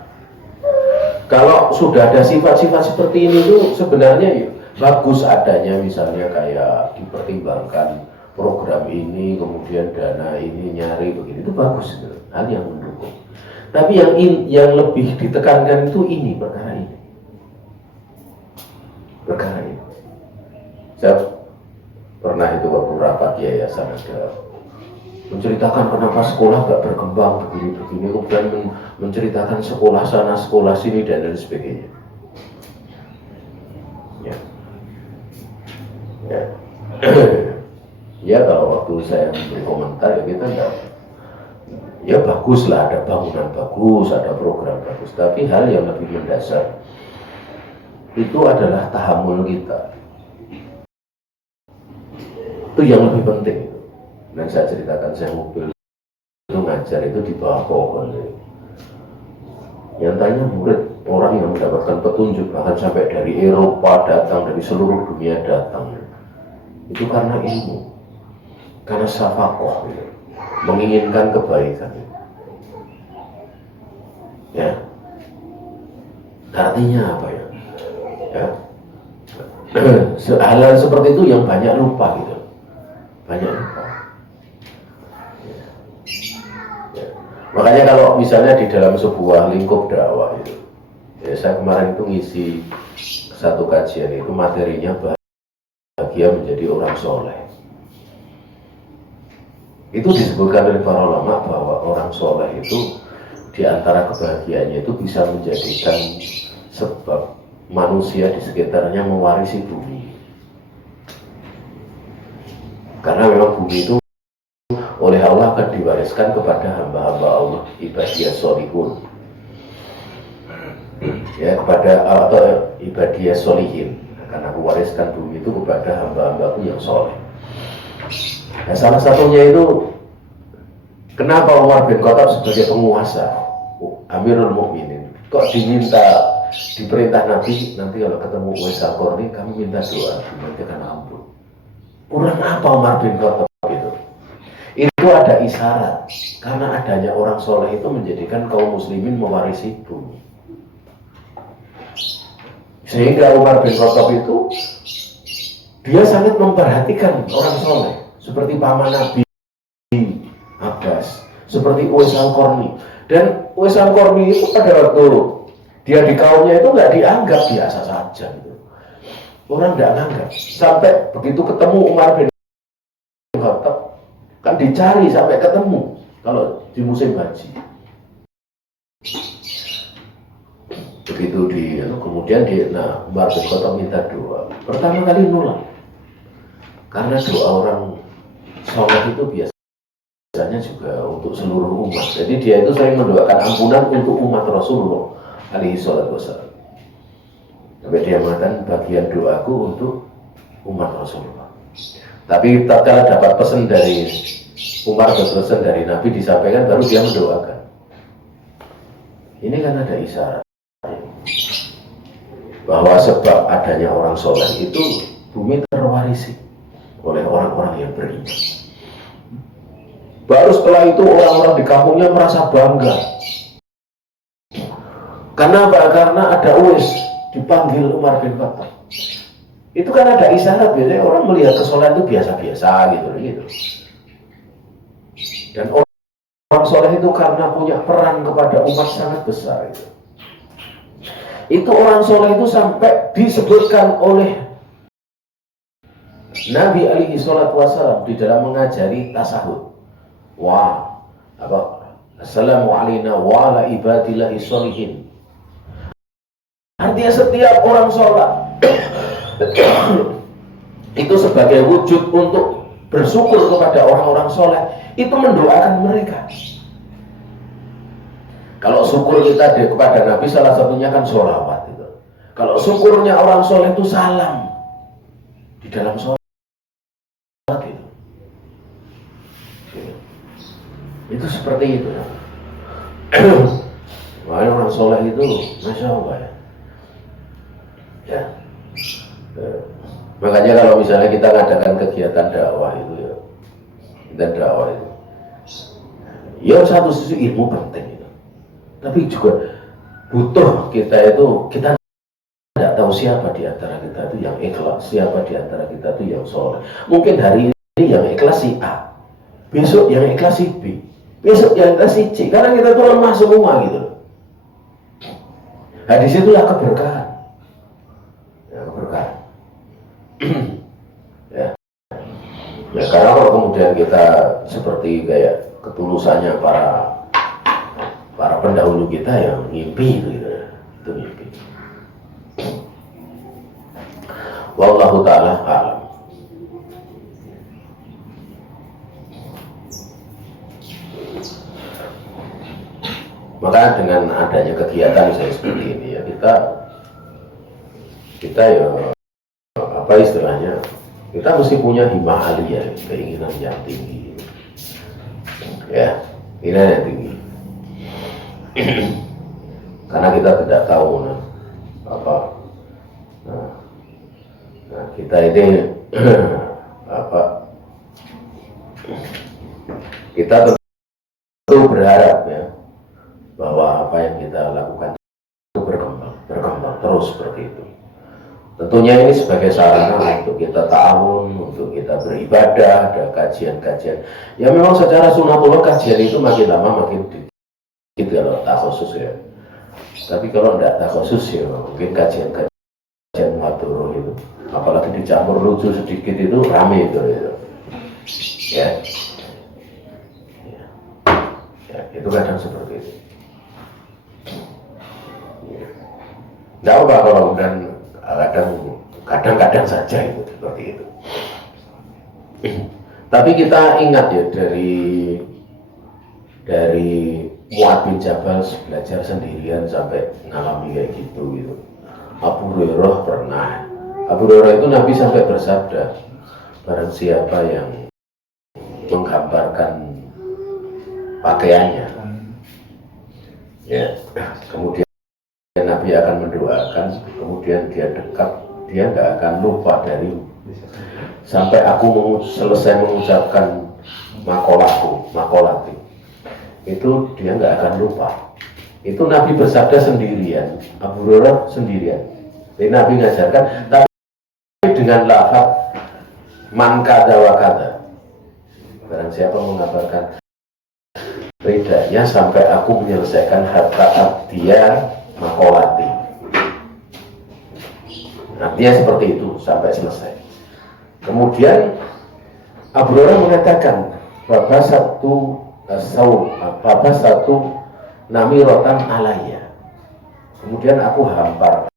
Kalau sudah ada sifat-sifat seperti ini tuh sebenarnya ya, bagus adanya, misalnya kayak dipertimbangkan program ini, kemudian dana ini nyari begini, itu bagus, itu hal yang mendukung. Tapi yang lebih ditekankan itu ini, perkara ini. Saya pernah itu waktu rapat yayasan ada menceritakan kenapa sekolah gak berkembang begini-begini, kemudian menceritakan sekolah sana, sekolah sini, dan lain sebagainya. Ya. Ya. Ya kalau waktu saya memberi komentar ya kita enggak, ya bagus lah, ada bangunan bagus, ada program bagus, tapi hal yang lebih mendasar itu adalah tahammul kita, itu yang lebih penting. Dan saya ceritakan, saya mobil itu ngajar itu di bawah pohon, yang tanya murid orang yang mendapatkan petunjuk, bahkan sampai dari Eropa datang, dari seluruh dunia datang, itu karena ilmu, karena syafakoh, menginginkan kebaikan. Ya, artinya apa ya? Ya, hal-hal seperti itu yang banyak lupa gitu, banyak lupa. Ya. Ya. Makanya kalau misalnya di dalam sebuah lingkup dakwah itu, ya saya kemarin itu ngisi satu kajian itu materinya bahagia menjadi orang soleh. Itu disebutkan oleh para ulama bahwa orang soleh itu di antara kebahagiaannya itu bisa menjadikan sebab manusia di sekitarnya mewarisi bumi. Karena memang bumi itu oleh Allah akan diwariskan kepada hamba-hamba Allah, ibadiyah solihun, ya, kepada atau ibadiyah solihin. Karena aku wariskan bumi itu kepada hamba-hambaku yang soleh. Nah, salah satunya itu kenapa Umar bin Khattab sebagai penguasa, Amirul Mukminin, kok diperintah Nabi nanti kalau ketemu Uwais Al-Qarni kami minta doa dimintakan ampun. Kurang apa Umar bin Khattab itu? Itu ada isyarat, karena adanya orang soleh itu menjadikan kaum muslimin mewarisi bumi. Sehingga Umar bin Khattab itu dia sangat memperhatikan orang soleh, seperti paman Nabi Abbas, seperti Uwais Al-Qarni. Dan Uwais Al-Qarni itu pada waktu dia di kaumnya itu nggak dianggap biasa saja gitu. Orang nggak nganggap. Sampai begitu ketemu Umar bin Khattab, kan dicari sampai ketemu kalau di musim haji. Begitu kemudian Umar bin Khattab minta doa. Pertama kali nolak. Karena doa orang soleh itu biasanya juga untuk seluruh umat. Jadi dia itu sering mendoakan ampunan untuk umat Rasulullah alaihi salatu wassalam. Tapi dia mengatakan bagian doaku untuk umat Rasulullah. Tapi tatkala dapat pesan dari Umar, pesan dari Nabi disampaikan, baru dia mendoakan. Ini kan ada isyarat bahwa sebab adanya orang soleh itu bumi terwarisi oleh orang-orang yang beriman. Baru setelah itu orang-orang di kampungnya merasa bangga. Karena apa? Karena ada Uwais dipanggil Umar bin Khattab. Itu kan ada isyarat, biasanya orang melihat kesolehan itu biasa-biasa gitu. Dan orang soleh itu karena punya peran kepada umat sangat besar gitu. Itu orang soleh itu sampai disebutkan oleh Nabi alaihi salatu wassalam di dalam mengajari tasahud. Assalamu alaina wa ala ibadillahi sholihin. Artinya setiap orang sholat itu sebagai wujud untuk bersyukur kepada orang-orang soleh, itu mendoakan mereka. Kalau syukur kita kepada Nabi salah satunya kan sholawat itu. Kalau syukurnya orang soleh itu salam di dalam sholat itu. Itu seperti itu. Makanya orang soleh itu, masya Allah ya. Ya. Makanya kalau misalnya kita ngadakan kegiatan dakwah itu ya, ya satu sisi ilmu penting itu, tapi juga butuh kita tidak tahu siapa di antara kita itu yang ikhlas, siapa di antara kita itu yang soleh. Mungkin hari ini yang ikhlas si A, besok yang ikhlas si B, besok yang ikhlas si C, karena kita itu lemah semua gitu. Nah disitulah keberkahan. Ya, karena kalau kemudian kemudian kita seperti kayak ketulusannya para pendahulu kita yang ngimpi gitu. Itu mimpi. Wallahu ta'ala a'lam. Maka dengan adanya kegiatan saya seperti ini ya, kita ya apa istilahnya, kita mesti punya himmah aliyah, keinginan yang tinggi ya, keinginan yang tinggi. Karena kita tidak tahu apa kita ini kita tentu berharap ya bahwa apa yang kita lakukan itu berkembang terus seperti itu. Tentunya ini sebagai sarana untuk kita ta'awun, untuk kita beribadah, ada kajian-kajian. Ya memang secara sunatullah kajian itu makin lama makin dikit kalau tak khusus ya. Tapi kalau tidak tak khusus ya mungkin kajian muhadharah itu, apalagi dicampur lucu sedikit itu rame itu. Ya, itu kadang seperti itu. Tidak apa kalau dan kadang-kadang saja itu seperti itu. Tapi kita ingat ya dari Mu'adz bin Jabal belajar sendirian sampai ngalami kayak gitu. Abu Hurairah pernah. Abu Hurairah itu Nabi sampai bersabda, barang siapa yang menggambarkan pakaiannya, ya, kemudian Nabi akan mendoakan, kemudian dia dekat, dia nggak akan lupa dari sampai aku selesai mengucapkan makolati, itu dia nggak akan lupa. Itu Nabi bersabda sendirian, Abu Hurairah sendirian. Jadi Nabi ngajarkan, tapi dengan lafaz man kada wa kada. Barang siapa mengabarkan ridanya sampai aku menyelesaikan hatta dia makolati. Artinya seperti itu sampai selesai. Kemudian Abu Hurairah mengatakan baba satu namirotan alaya. Kemudian aku hampar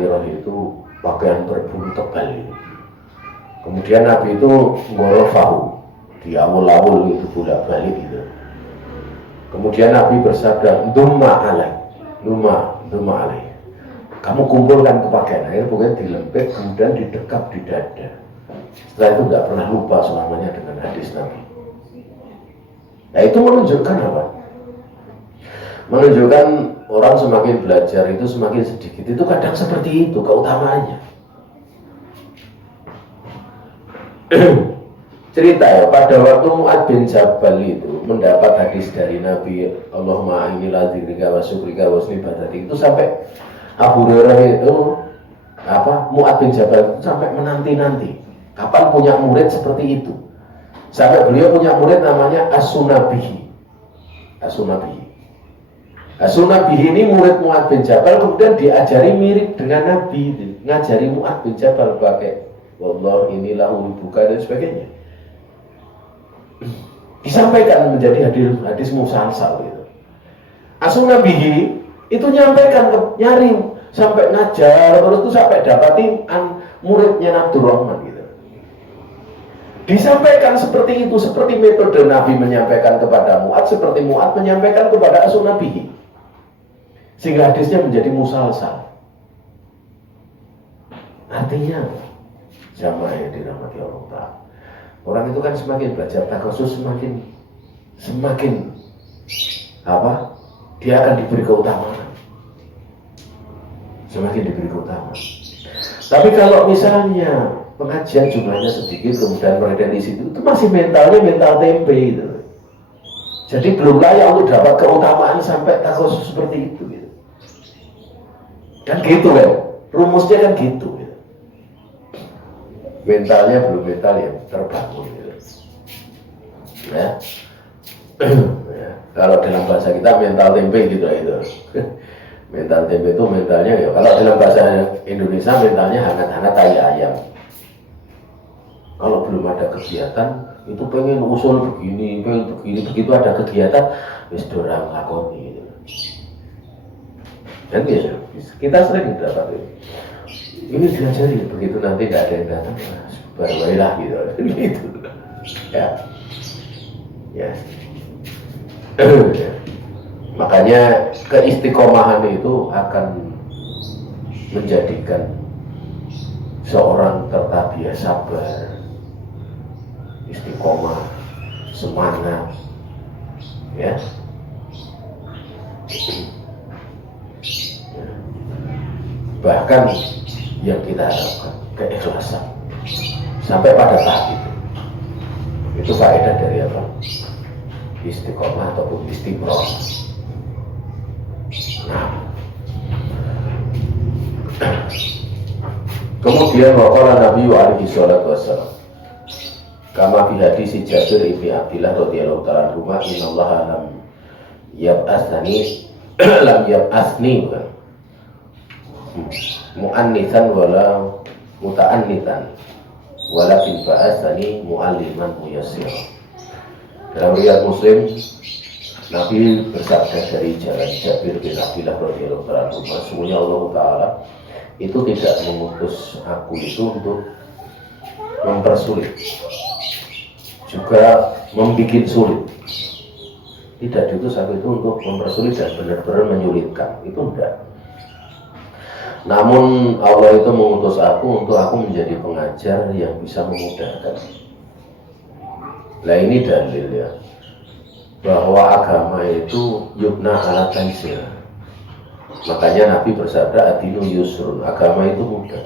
itu pakaian berbulu tebal ini. Kemudian Nabi itu ngorofahu di awal-awal itu bolak-balik gitu. Kemudian Nabi bersabda, Dumma alai. Kamu kumpulkan ke pakaian, akhirnya pokoknya dilempit, kemudian didekap di dada. Setelah itu tidak pernah lupa selamanya dengan hadis Nabi. Nah itu menunjukkan apa? Menunjukkan orang semakin belajar itu semakin sedikit. Itu kadang seperti itu keutamaannya. Cerita ya, pada waktu Mu'adz bin Jabal itu mendapat hadis dari Nabi, Allahumma a'inni ala dzikrika wa syukrika wa husni ibadatik, itu sampai Abu Hurairah itu Mu'adz bin Jabal itu sampai menanti-nanti kapan punya murid seperti itu. Sampai beliau punya murid namanya As-Sunabihi. As-Sunabihi ini murid Mu'adz bin Jabal, kemudian diajari mirip dengan Nabi, ngajari Mu'adz bin Jabal pakai wallah inilah buka dan sebagainya. Disampaikan menjadi hadis musalsal gitu. As-Sunabihi itu nyari sampai ngajar terus itu sampai dapatin muridnya Abdurrahman gitu. Disampaikan seperti itu, seperti metode Nabi menyampaikan kepada Mu'adz, seperti Mu'adz menyampaikan kepada As-Sunabihi, sehingga hadisnya menjadi musalsal. Artinya jamaah yang dirahmati Allah Ta'ala, Orang itu kan semakin belajar takosus semakin apa? Dia akan diberi keutamaan. Semakin diberi keutamaan. Tapi kalau misalnya pengajian jumlahnya sedikit, kemudian mereka di situ, itu masih mental tempe gitu. Jadi belum layak untuk dapat keutamaan sampai takosus seperti itu gitu. Kan gitu kan, rumusnya kan gitu gitu. Mentalnya belum mental yang terbangun gitu. Ya. Ya. Kalau dalam bahasa kita mental tempe gitu itu. Mental tempe itu mentalnya ya, kalau dalam bahasa Indonesia mentalnya hangat-hangat tai ayam. Kalau belum ada kegiatan, itu pengen usul begini, begitu ada kegiatan, wis dorang lakoni gitu. Dan ya, kita sering dapat ini diajari, begitu nanti nggak ada yang datang, baru lah gitu. Gitu. Ya. Ya. Makanya keistiqomahan itu akan menjadikan seorang tertabiah sabar, istiqomah, semangat, ya. Bahkan yang kita harapkan keikhlasan sampai pada tahap itu faedah dari apa? Istiqomah ataupun istiqomah. Nah, kemudian waqala Nabi alaihi salatu wassalam kama fi hadis Jabir ibn Abdillah radhiyallahu ta'ala anhu, innallaha lam yab'atsani lam yab'atsni mu'annisan wala muta'annitan walakin ba'atsani mu'alliman muyassir. Dalam riwayat Muslim, Nabi bersabda dari jalan Jabir bin Abdillah radhiyallahu ta'ala anhu, sesungguhnya Allah Ta'ala itu tidak mengutus aku itu untuk mempersulit, juga membuat sulit. Tidak diutus aku itu untuk mempersulit dan benar-benar menyulitkan, itu enggak. Namun Allah itu mengutus aku untuk aku menjadi pengajar yang bisa memudahkan. Nah ini dalil ya, bahwa agama itu yubna ala taisir. Makanya Nabi bersabda adinu yusrun, agama itu mudah.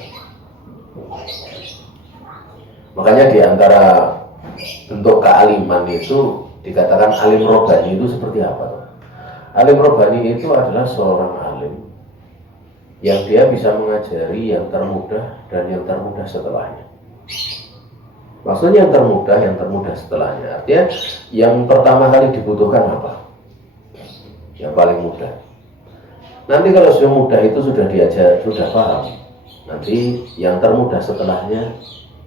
Makanya di antara bentuk kealiman itu dikatakan alim robbani itu seperti apa? Alim robbani itu adalah seorang alim yang dia bisa mengajari yang termudah dan yang termudah setelahnya. Maksudnya yang termudah setelahnya. Artinya yang pertama kali dibutuhkan apa? Yang paling mudah. Nanti kalau sudah mudah itu sudah diajar, sudah paham. Nanti yang termudah setelahnya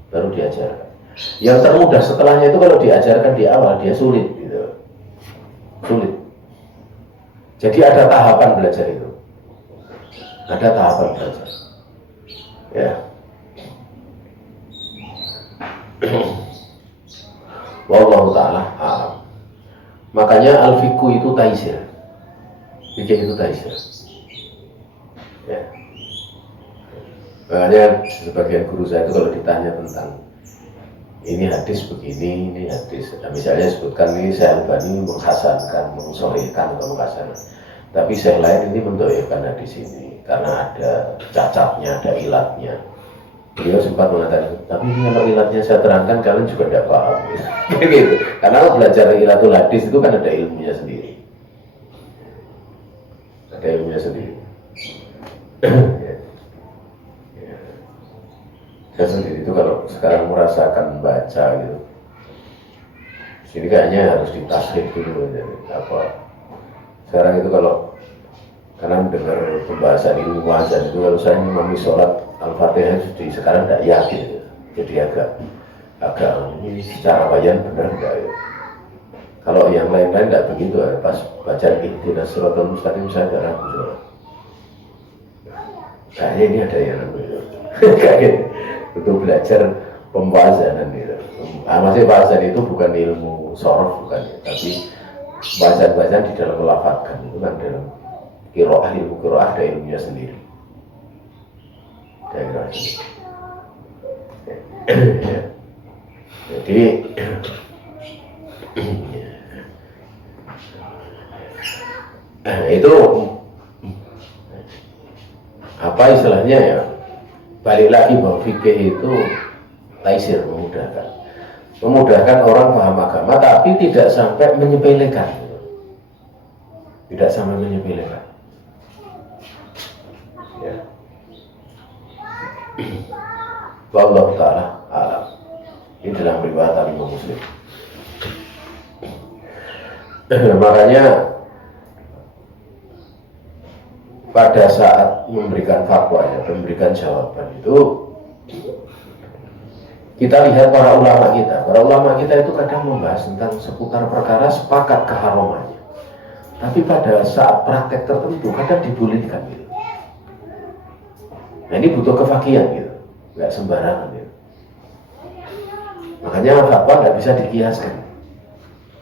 baru diajarkan. Yang termudah setelahnya itu kalau diajarkan di awal dia sulit gitu. Sulit. Jadi ada tahapan belajar itu. Ada tahapan belajar. Ya. Wallahu ta'ala a'lam. Makanya al-fiqhu itu taisir. Fikih itu taisir. Ya. Makanya sebagian guru saya itu kalau ditanya tentang ini hadis begini, ini hadis, nah, misalnya sebutkan ini Syekh Albani menghasankan, mengsohihkan atau menghasankan, tapi Syekh lain ini mendoakan hadis ini karena ada cacatnya, ada ilatnya. Beliau sempat mengatakan, tapi ini kalau ilatnya saya terangkan kalian juga tidak paham gitu. Karena belajar ilatul hadis itu kan ada ilmunya sendiri. Ada ilmunya sendiri. Ya. Saya sendiri itu kalau sekarang merasakan baca gitu, sini kayaknya harus ditasrif dulu. Apa? Sekarang itu kalau karena dengar pembahasan ilmu wazan itu, kalau saya imami sholat Al-Fatihah jadi sekarang tidak yakin, jadi agak ini secara bayan benar enggak ya. Kalau yang lain-lain tidak begitu ya. Pas baca ihdinas siratal mustaqim saya agak ragu soalnya. Kayaknya ini ada yang kayak untuk belajar pembahasan gitu. Maksudnya bahasan itu bukan ilmu sorof bukan ya, tapi bahasan-bahasan di dalam melafatkan itu kan dalam qiraah, ilmu qiraah ada ilmunya sendiri. Daerah sendiri. Ya. Jadi itu apa istilahnya ya, balik lagi bahwa fikih itu taisir, memudahkan orang paham agama, tapi tidak sampai menyepelekan, ya. Wallahu ta'ala alam. Ini dalam riwayat Imam Muslim. Makanya pada saat memberikan fatwa, ya, memberikan jawaban itu, kita lihat para ulama kita itu kadang membahas tentang seputar perkara sepakat keharamannya, tapi pada saat praktek tertentu kadang dibolehkan gitu. Nah ini butuh kefakihan gitu, nggak sembarangan gitu. Makanya fatwa nggak bisa dikiaskan.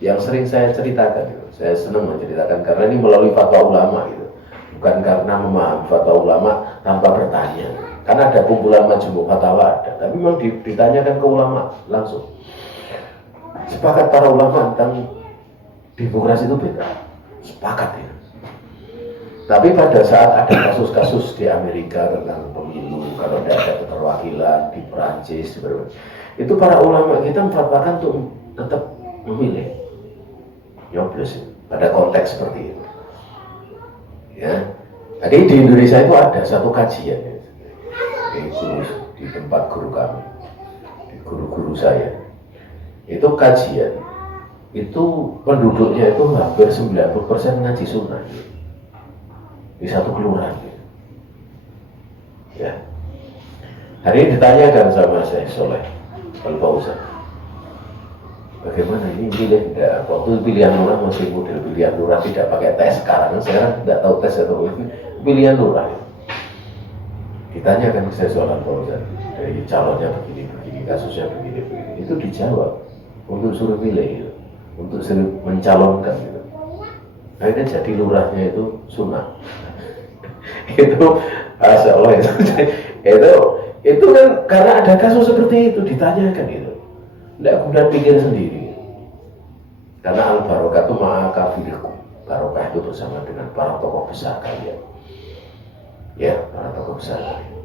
Yang sering saya ceritakan gitu, saya senang menceritakan karena ini melalui fatwa ulama gitu, bukan karena memahami fatwa ulama tanpa bertanya. Karena ada kumpulan majmu' fatwa ada, tapi memang ditanyakan ke ulama langsung. Sepakat para ulama tentang demokrasi itu beda, sepakat ya. Tapi pada saat ada kasus-kasus di Amerika tentang pemilu, kalau tidak ada keterwakilan di Perancis, itu para ulama kita memfatwakan untuk tetap memilih, nyoblos pada konteks seperti itu. Ya, jadi di Indonesia itu ada satu kajian ya. Di tempat guru kami, di guru-guru saya, itu kajian, itu penduduknya itu hampir 90% ngaji sunnah gitu. Di satu kelurahan gitu. Ya, hari ini ditanyakan sama saya Soleh Al-Fauzan, bagaimana ini pilih enggak? Waktu pilihan lurah masih model pilihan lurah, tidak pakai tes. Sekarang tidak tahu tes atau pilihan lurah ya. Ditanyakan saya soal Fauzan, dari calonnya begini, kasusnya begini, itu dijawab untuk suruh pilih gitu, untuk suruh mencalonkan gitu. Akhirnya jadi lurahnya itu sunnah. Itu asal Allah itu kan karena ada kasus seperti itu ditanyakan gitu, tidak kemudian pikir sendiri. Karena al-barokah itu ma'akabirikum, barokah itu bersama dengan para tokoh besar kalian. Ya, para tokoh besar kalian.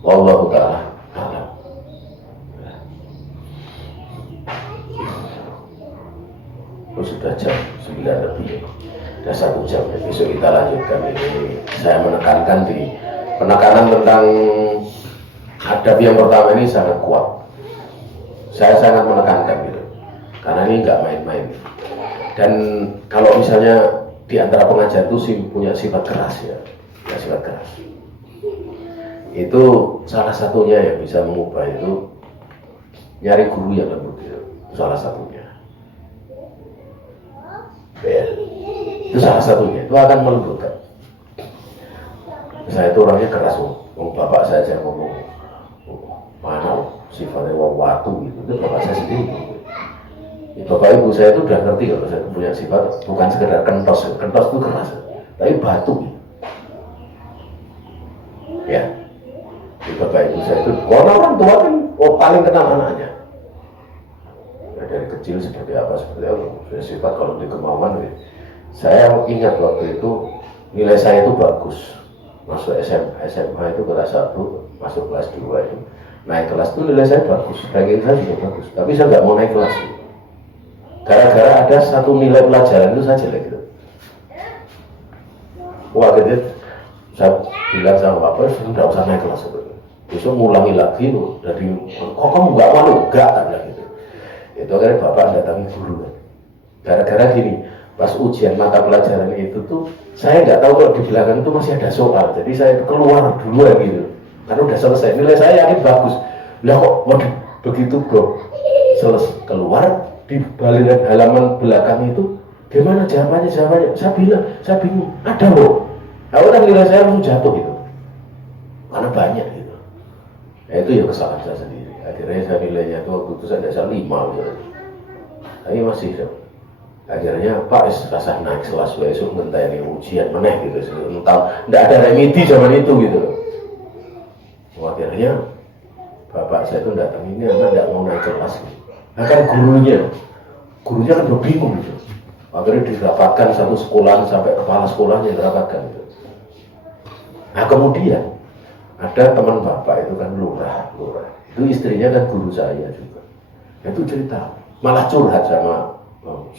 Wallahu ta'ala alam. Sudah jam 9 lebih, sudah 1 jam. Besok kita lanjutkan ini. Saya menekankan di penekanan tentang adab yang pertama ini sangat kuat. Saya sangat menekankan gitu, karena ini nggak main-main. Dan kalau misalnya di antara pengajar itu punya sifat keras ya, sifat keras. Itu salah satunya yang bisa mengubah itu nyari guru yang lembut itu salah satunya. Itu salah satunya, itu akan melembutkan. Saya itu orangnya keras, bapak saya ngomong mana sifatnya watu gitu, itu bapak saya sendiri. Bapak ibu saya itu udah ngerti kalau saya punya sifat bukan sekedar kentos itu keras, tapi batu. Ya, bapak ibu saya itu orang tua kan paling kenal anaknya. Ya, dari kecil seperti apa, sifat kalau di kemauan. Saya ingat waktu itu nilai saya itu bagus, masuk SMA itu kelas 1, masuk kelas 2 itu naik kelas itu nilai saya bagus, ranking saya juga bagus, tapi saya nggak mau naik kelas itu. Gara-gara ada satu nilai pelajaran itu saja gitu. Wah gitu, saya bilang sama bapak, sudah usah naik kelas itu. Besok ngulangi lagi tuh, dari kok kamu nggak malu? Enggak, kan gitu. Itu akhirnya bapak datangi guru kan. Gara-gara gini, pas ujian mata pelajaran itu tuh, saya nggak tahu kalau di belakang itu masih ada soal, jadi saya keluar duluan gitu. Karena udah selesai, nilai saya yakin bagus. Lah kok waduh, begitu bro, selesai keluar di baliran halaman belakang itu, gimana jawabannya? Saya bingung, ada loh. Nah, udah nilai saya langsung jatuh gitu, karena banyak gitu. Nah, itu ya kesalahan saya sendiri. Akhirnya saya nilainya itu waktu itu saya 5 misalnya. Tapi masih akhirnya Pak rasa naik kelas besok ngenteni ujian meneh gitu. Entah, enggak ada remedi zaman itu gitu. Akhirnya bapak saya itu datang, ini anak tidak mau naik kelas. Nah kan gurunya kan udah bingung gitu. Akhirnya dirapatkan satu sekolah sampai kepala sekolahnya dirapatkan gitu. Nah kemudian ada teman bapak itu kan lurah, itu istrinya kan guru saya juga. Itu cerita, malah curhat sama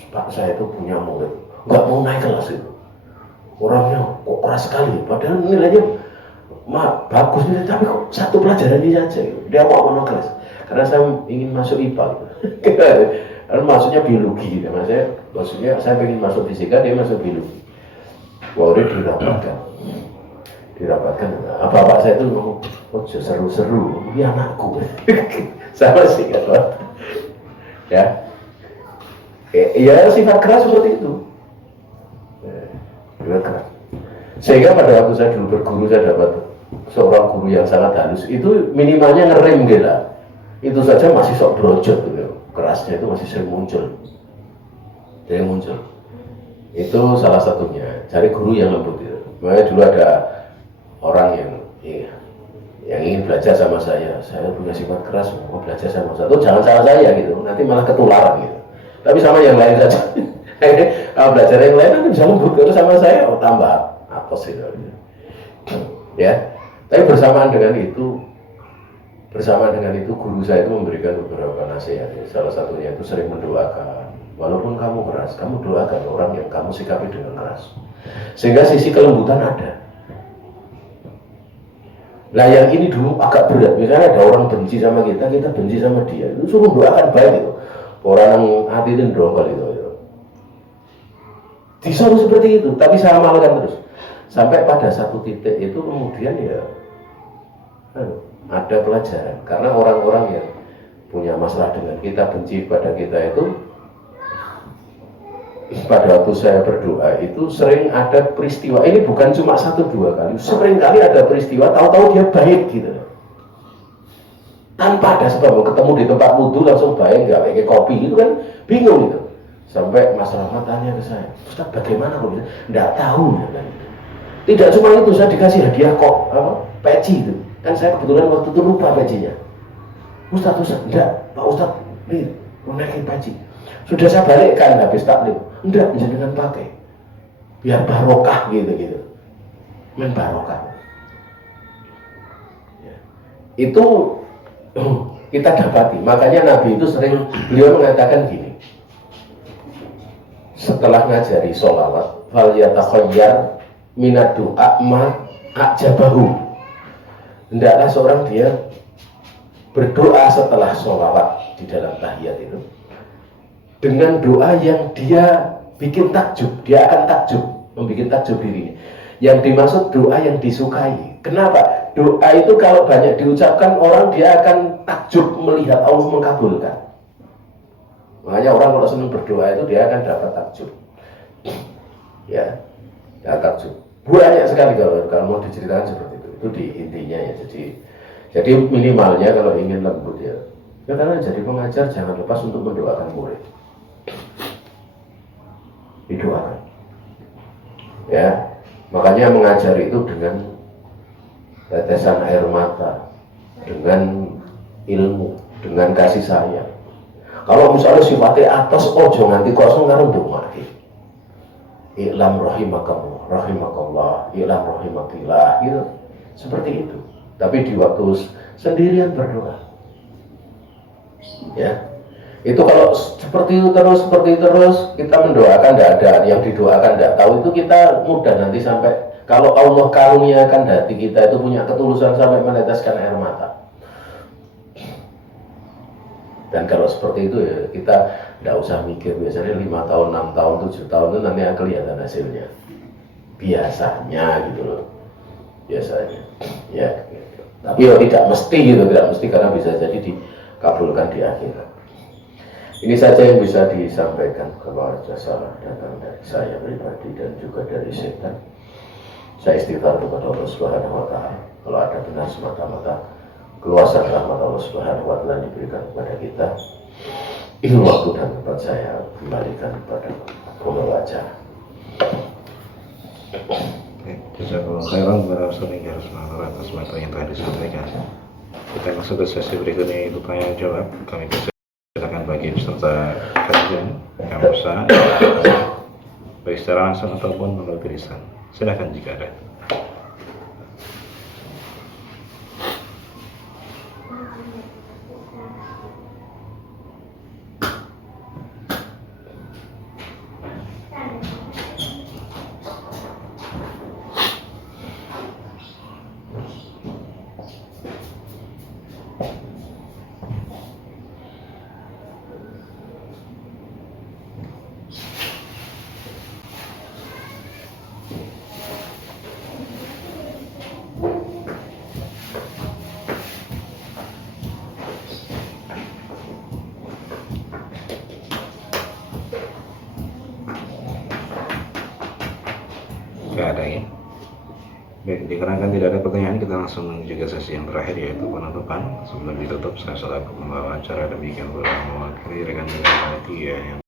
pak saya itu punya murid, nggak mau naik kelas itu. Orangnya kok keras sekali, padahal nilainya bagus nih, tapi kok satu pelajaran ini saja gitu. Dia mau naik kelas, karena saya ingin masuk IPA gitu. Karena maksudnya biologi gitu, maksudnya saya ingin masuk fisika, dia masuk biologi. Wah udah dirapatkan, bapak saya itu ngomong, oh seru-seru, ini anakku. Sama sih kan, ya. Ya sifat keras seperti itu. Sifat keras. Sehingga pada waktu saya dulu berguru, saya dapat seorang guru yang sangat halus. Itu minimalnya ngerem gitu. Itu saja masih sok brojot gitu. Kerasnya itu masih sering muncul. Itu salah satunya. Cari guru yang lembut itu. Makanya dulu ada orang yang ingin belajar sama saya punya sifat keras, mau belajar sama saya. Tuh jangan salah saya gitu. Nanti malah ketularan gitu. Tapi sama yang lain saja. Kalau belajar yang lain nanti bisa lembut, terus sama saya tambah apes gitu. Ya. Tapi bersamaan dengan itu guru saya itu memberikan beberapa nasihat. Salah satunya itu sering mendoakan. Walaupun kamu keras, kamu doakan orang yang kamu sikapi dengan keras. Sehingga sisi kelembutan ada. Nah yang ini dulu agak berat. Misalnya ada orang benci sama kita benci sama dia. Itu suruh doakan baik itu. Orang yang hati itu ndongkol itu. Disuruh seperti itu, tapi saya amalkan terus. Sampai pada satu titik itu kemudian ya ada pelajaran. Karena orang-orang yang punya masalah dengan kita, benci pada kita itu, pada waktu saya berdoa itu sering ada peristiwa. Ini bukan cuma 1-2 kali, sering kali ada peristiwa, tahu-tahu dia baik gitu. Tanpa ada sebab, ketemu di tempat wudhu langsung baik, nggak kayak kopi itu kan bingung gitu. Sampai Mas Rahmat tanya ke saya, Ustaz bagaimana kok bisa? Nggak tahu ya. Tidak cuma itu, saya dikasih hadiah kok peci itu. Kan saya kebetulan waktu itu lupa pecinya. Ustaz, enggak, Pak Ustaz, nih, mau naikin peci. Sudah saya balikkan habis taklim. Enggak, jangan pakai. Biar barokah gitu. Men barokah. Ya. Itu kita dapati. Makanya Nabi itu sering, beliau mengatakan gini. Setelah ngajari sholawat, fal yatakhayyar minad du'a ma ajabahu. Hendaklah seorang dia berdoa setelah sholawat di dalam tahiyat itu dengan doa yang dia bikin takjub, dia akan takjub, membuat takjub dirinya. Yang dimaksud doa yang disukai. Kenapa? Doa itu kalau banyak diucapkan orang dia akan takjub melihat Allah mengabulkan. Makanya orang kalau senang berdoa itu dia akan dapat takjub. Ya, takjub. Banyak sekali kalau mau diceritakan seperti itu. Itu di intinya ya. Jadi minimalnya kalau ingin lembut ya. Karena jadi pengajar jangan lepas untuk mendoakan murid. Didoakan. Ya, makanya mengajar itu dengan tetesan air mata, dengan ilmu, dengan kasih sayang. Kalau misalnya sifatnya atas, ojo nganti kosong karo ndongake. I'lam rahimakallah, i'lam rahimakillah gitu. Seperti itu. Tapi di waktu sendirian berdoa. Ya. Itu kalau seperti itu terus kita mendoakan tidak ada, yang didoakan tidak tahu, itu kita mudah nanti sampai kalau Allah karuniakan hati kita itu punya ketulusan sampai meneteskan air mata. Dan kalau seperti itu ya kita tidak usah mikir, biasanya 5 tahun, 6 tahun, 7 tahun itu nanti akan kelihatan hasilnya. Biasanya gitu loh. Biasanya. Ya. Tapi ya tidak mesti gitu, tidak mesti karena bisa jadi dikabulkan di akhirat. Ini saja yang bisa disampaikan. Kalau ada salah datang dari saya pribadi dan juga dari setan, saya istighfar kepada Allah Subhanahu wa Ta'ala. Kalau ada benar semata-mata keluasan rahmat Allah Subhanahu wa Ta'ala diberikan kepada kita. Ini waktu dan tempat saya kembalikan kepada pembawa acara. Jazakallahu khairan warahmatullahi wabarakatuh atas materi yang telah disampaikan. Kita masuk ke sesi berikutnya, yaitu tanya jawab. Kami persilakan bagi peserta kajian yang berusaha baik secara langsung ataupun melalui tulisan. Silakan jika ada. Tidak ada ya. Baik, dikarenakan tidak ada pertanyaan, kita langsung menuju ke sesi yang terakhir, yaitu penutupan. Sebelum ditutup, saya selaku pembawa acara demikian pula mewakili rekan-rekan panitia yang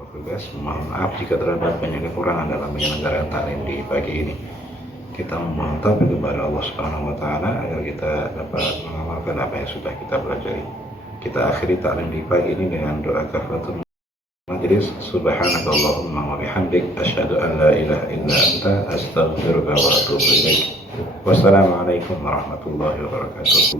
bertugas. Mohon maaf jika terdapat banyak kekurangan dalam penyelenggaraan taklim di pagi ini. Kita memohon taufik kepada Allah Subhanahu wa taala agar kita dapat mengamalkan apa yang sudah kita pelajari. Kita akhiri taklim di pagi ini dengan doa kafaratul majlis. Subhanakallahumma wa bihamdik asyhadu an la ilaha illa anta astaghfiruka wa atubu ilaik. Wassalamualaikum warahmatullahi wabarakatuh.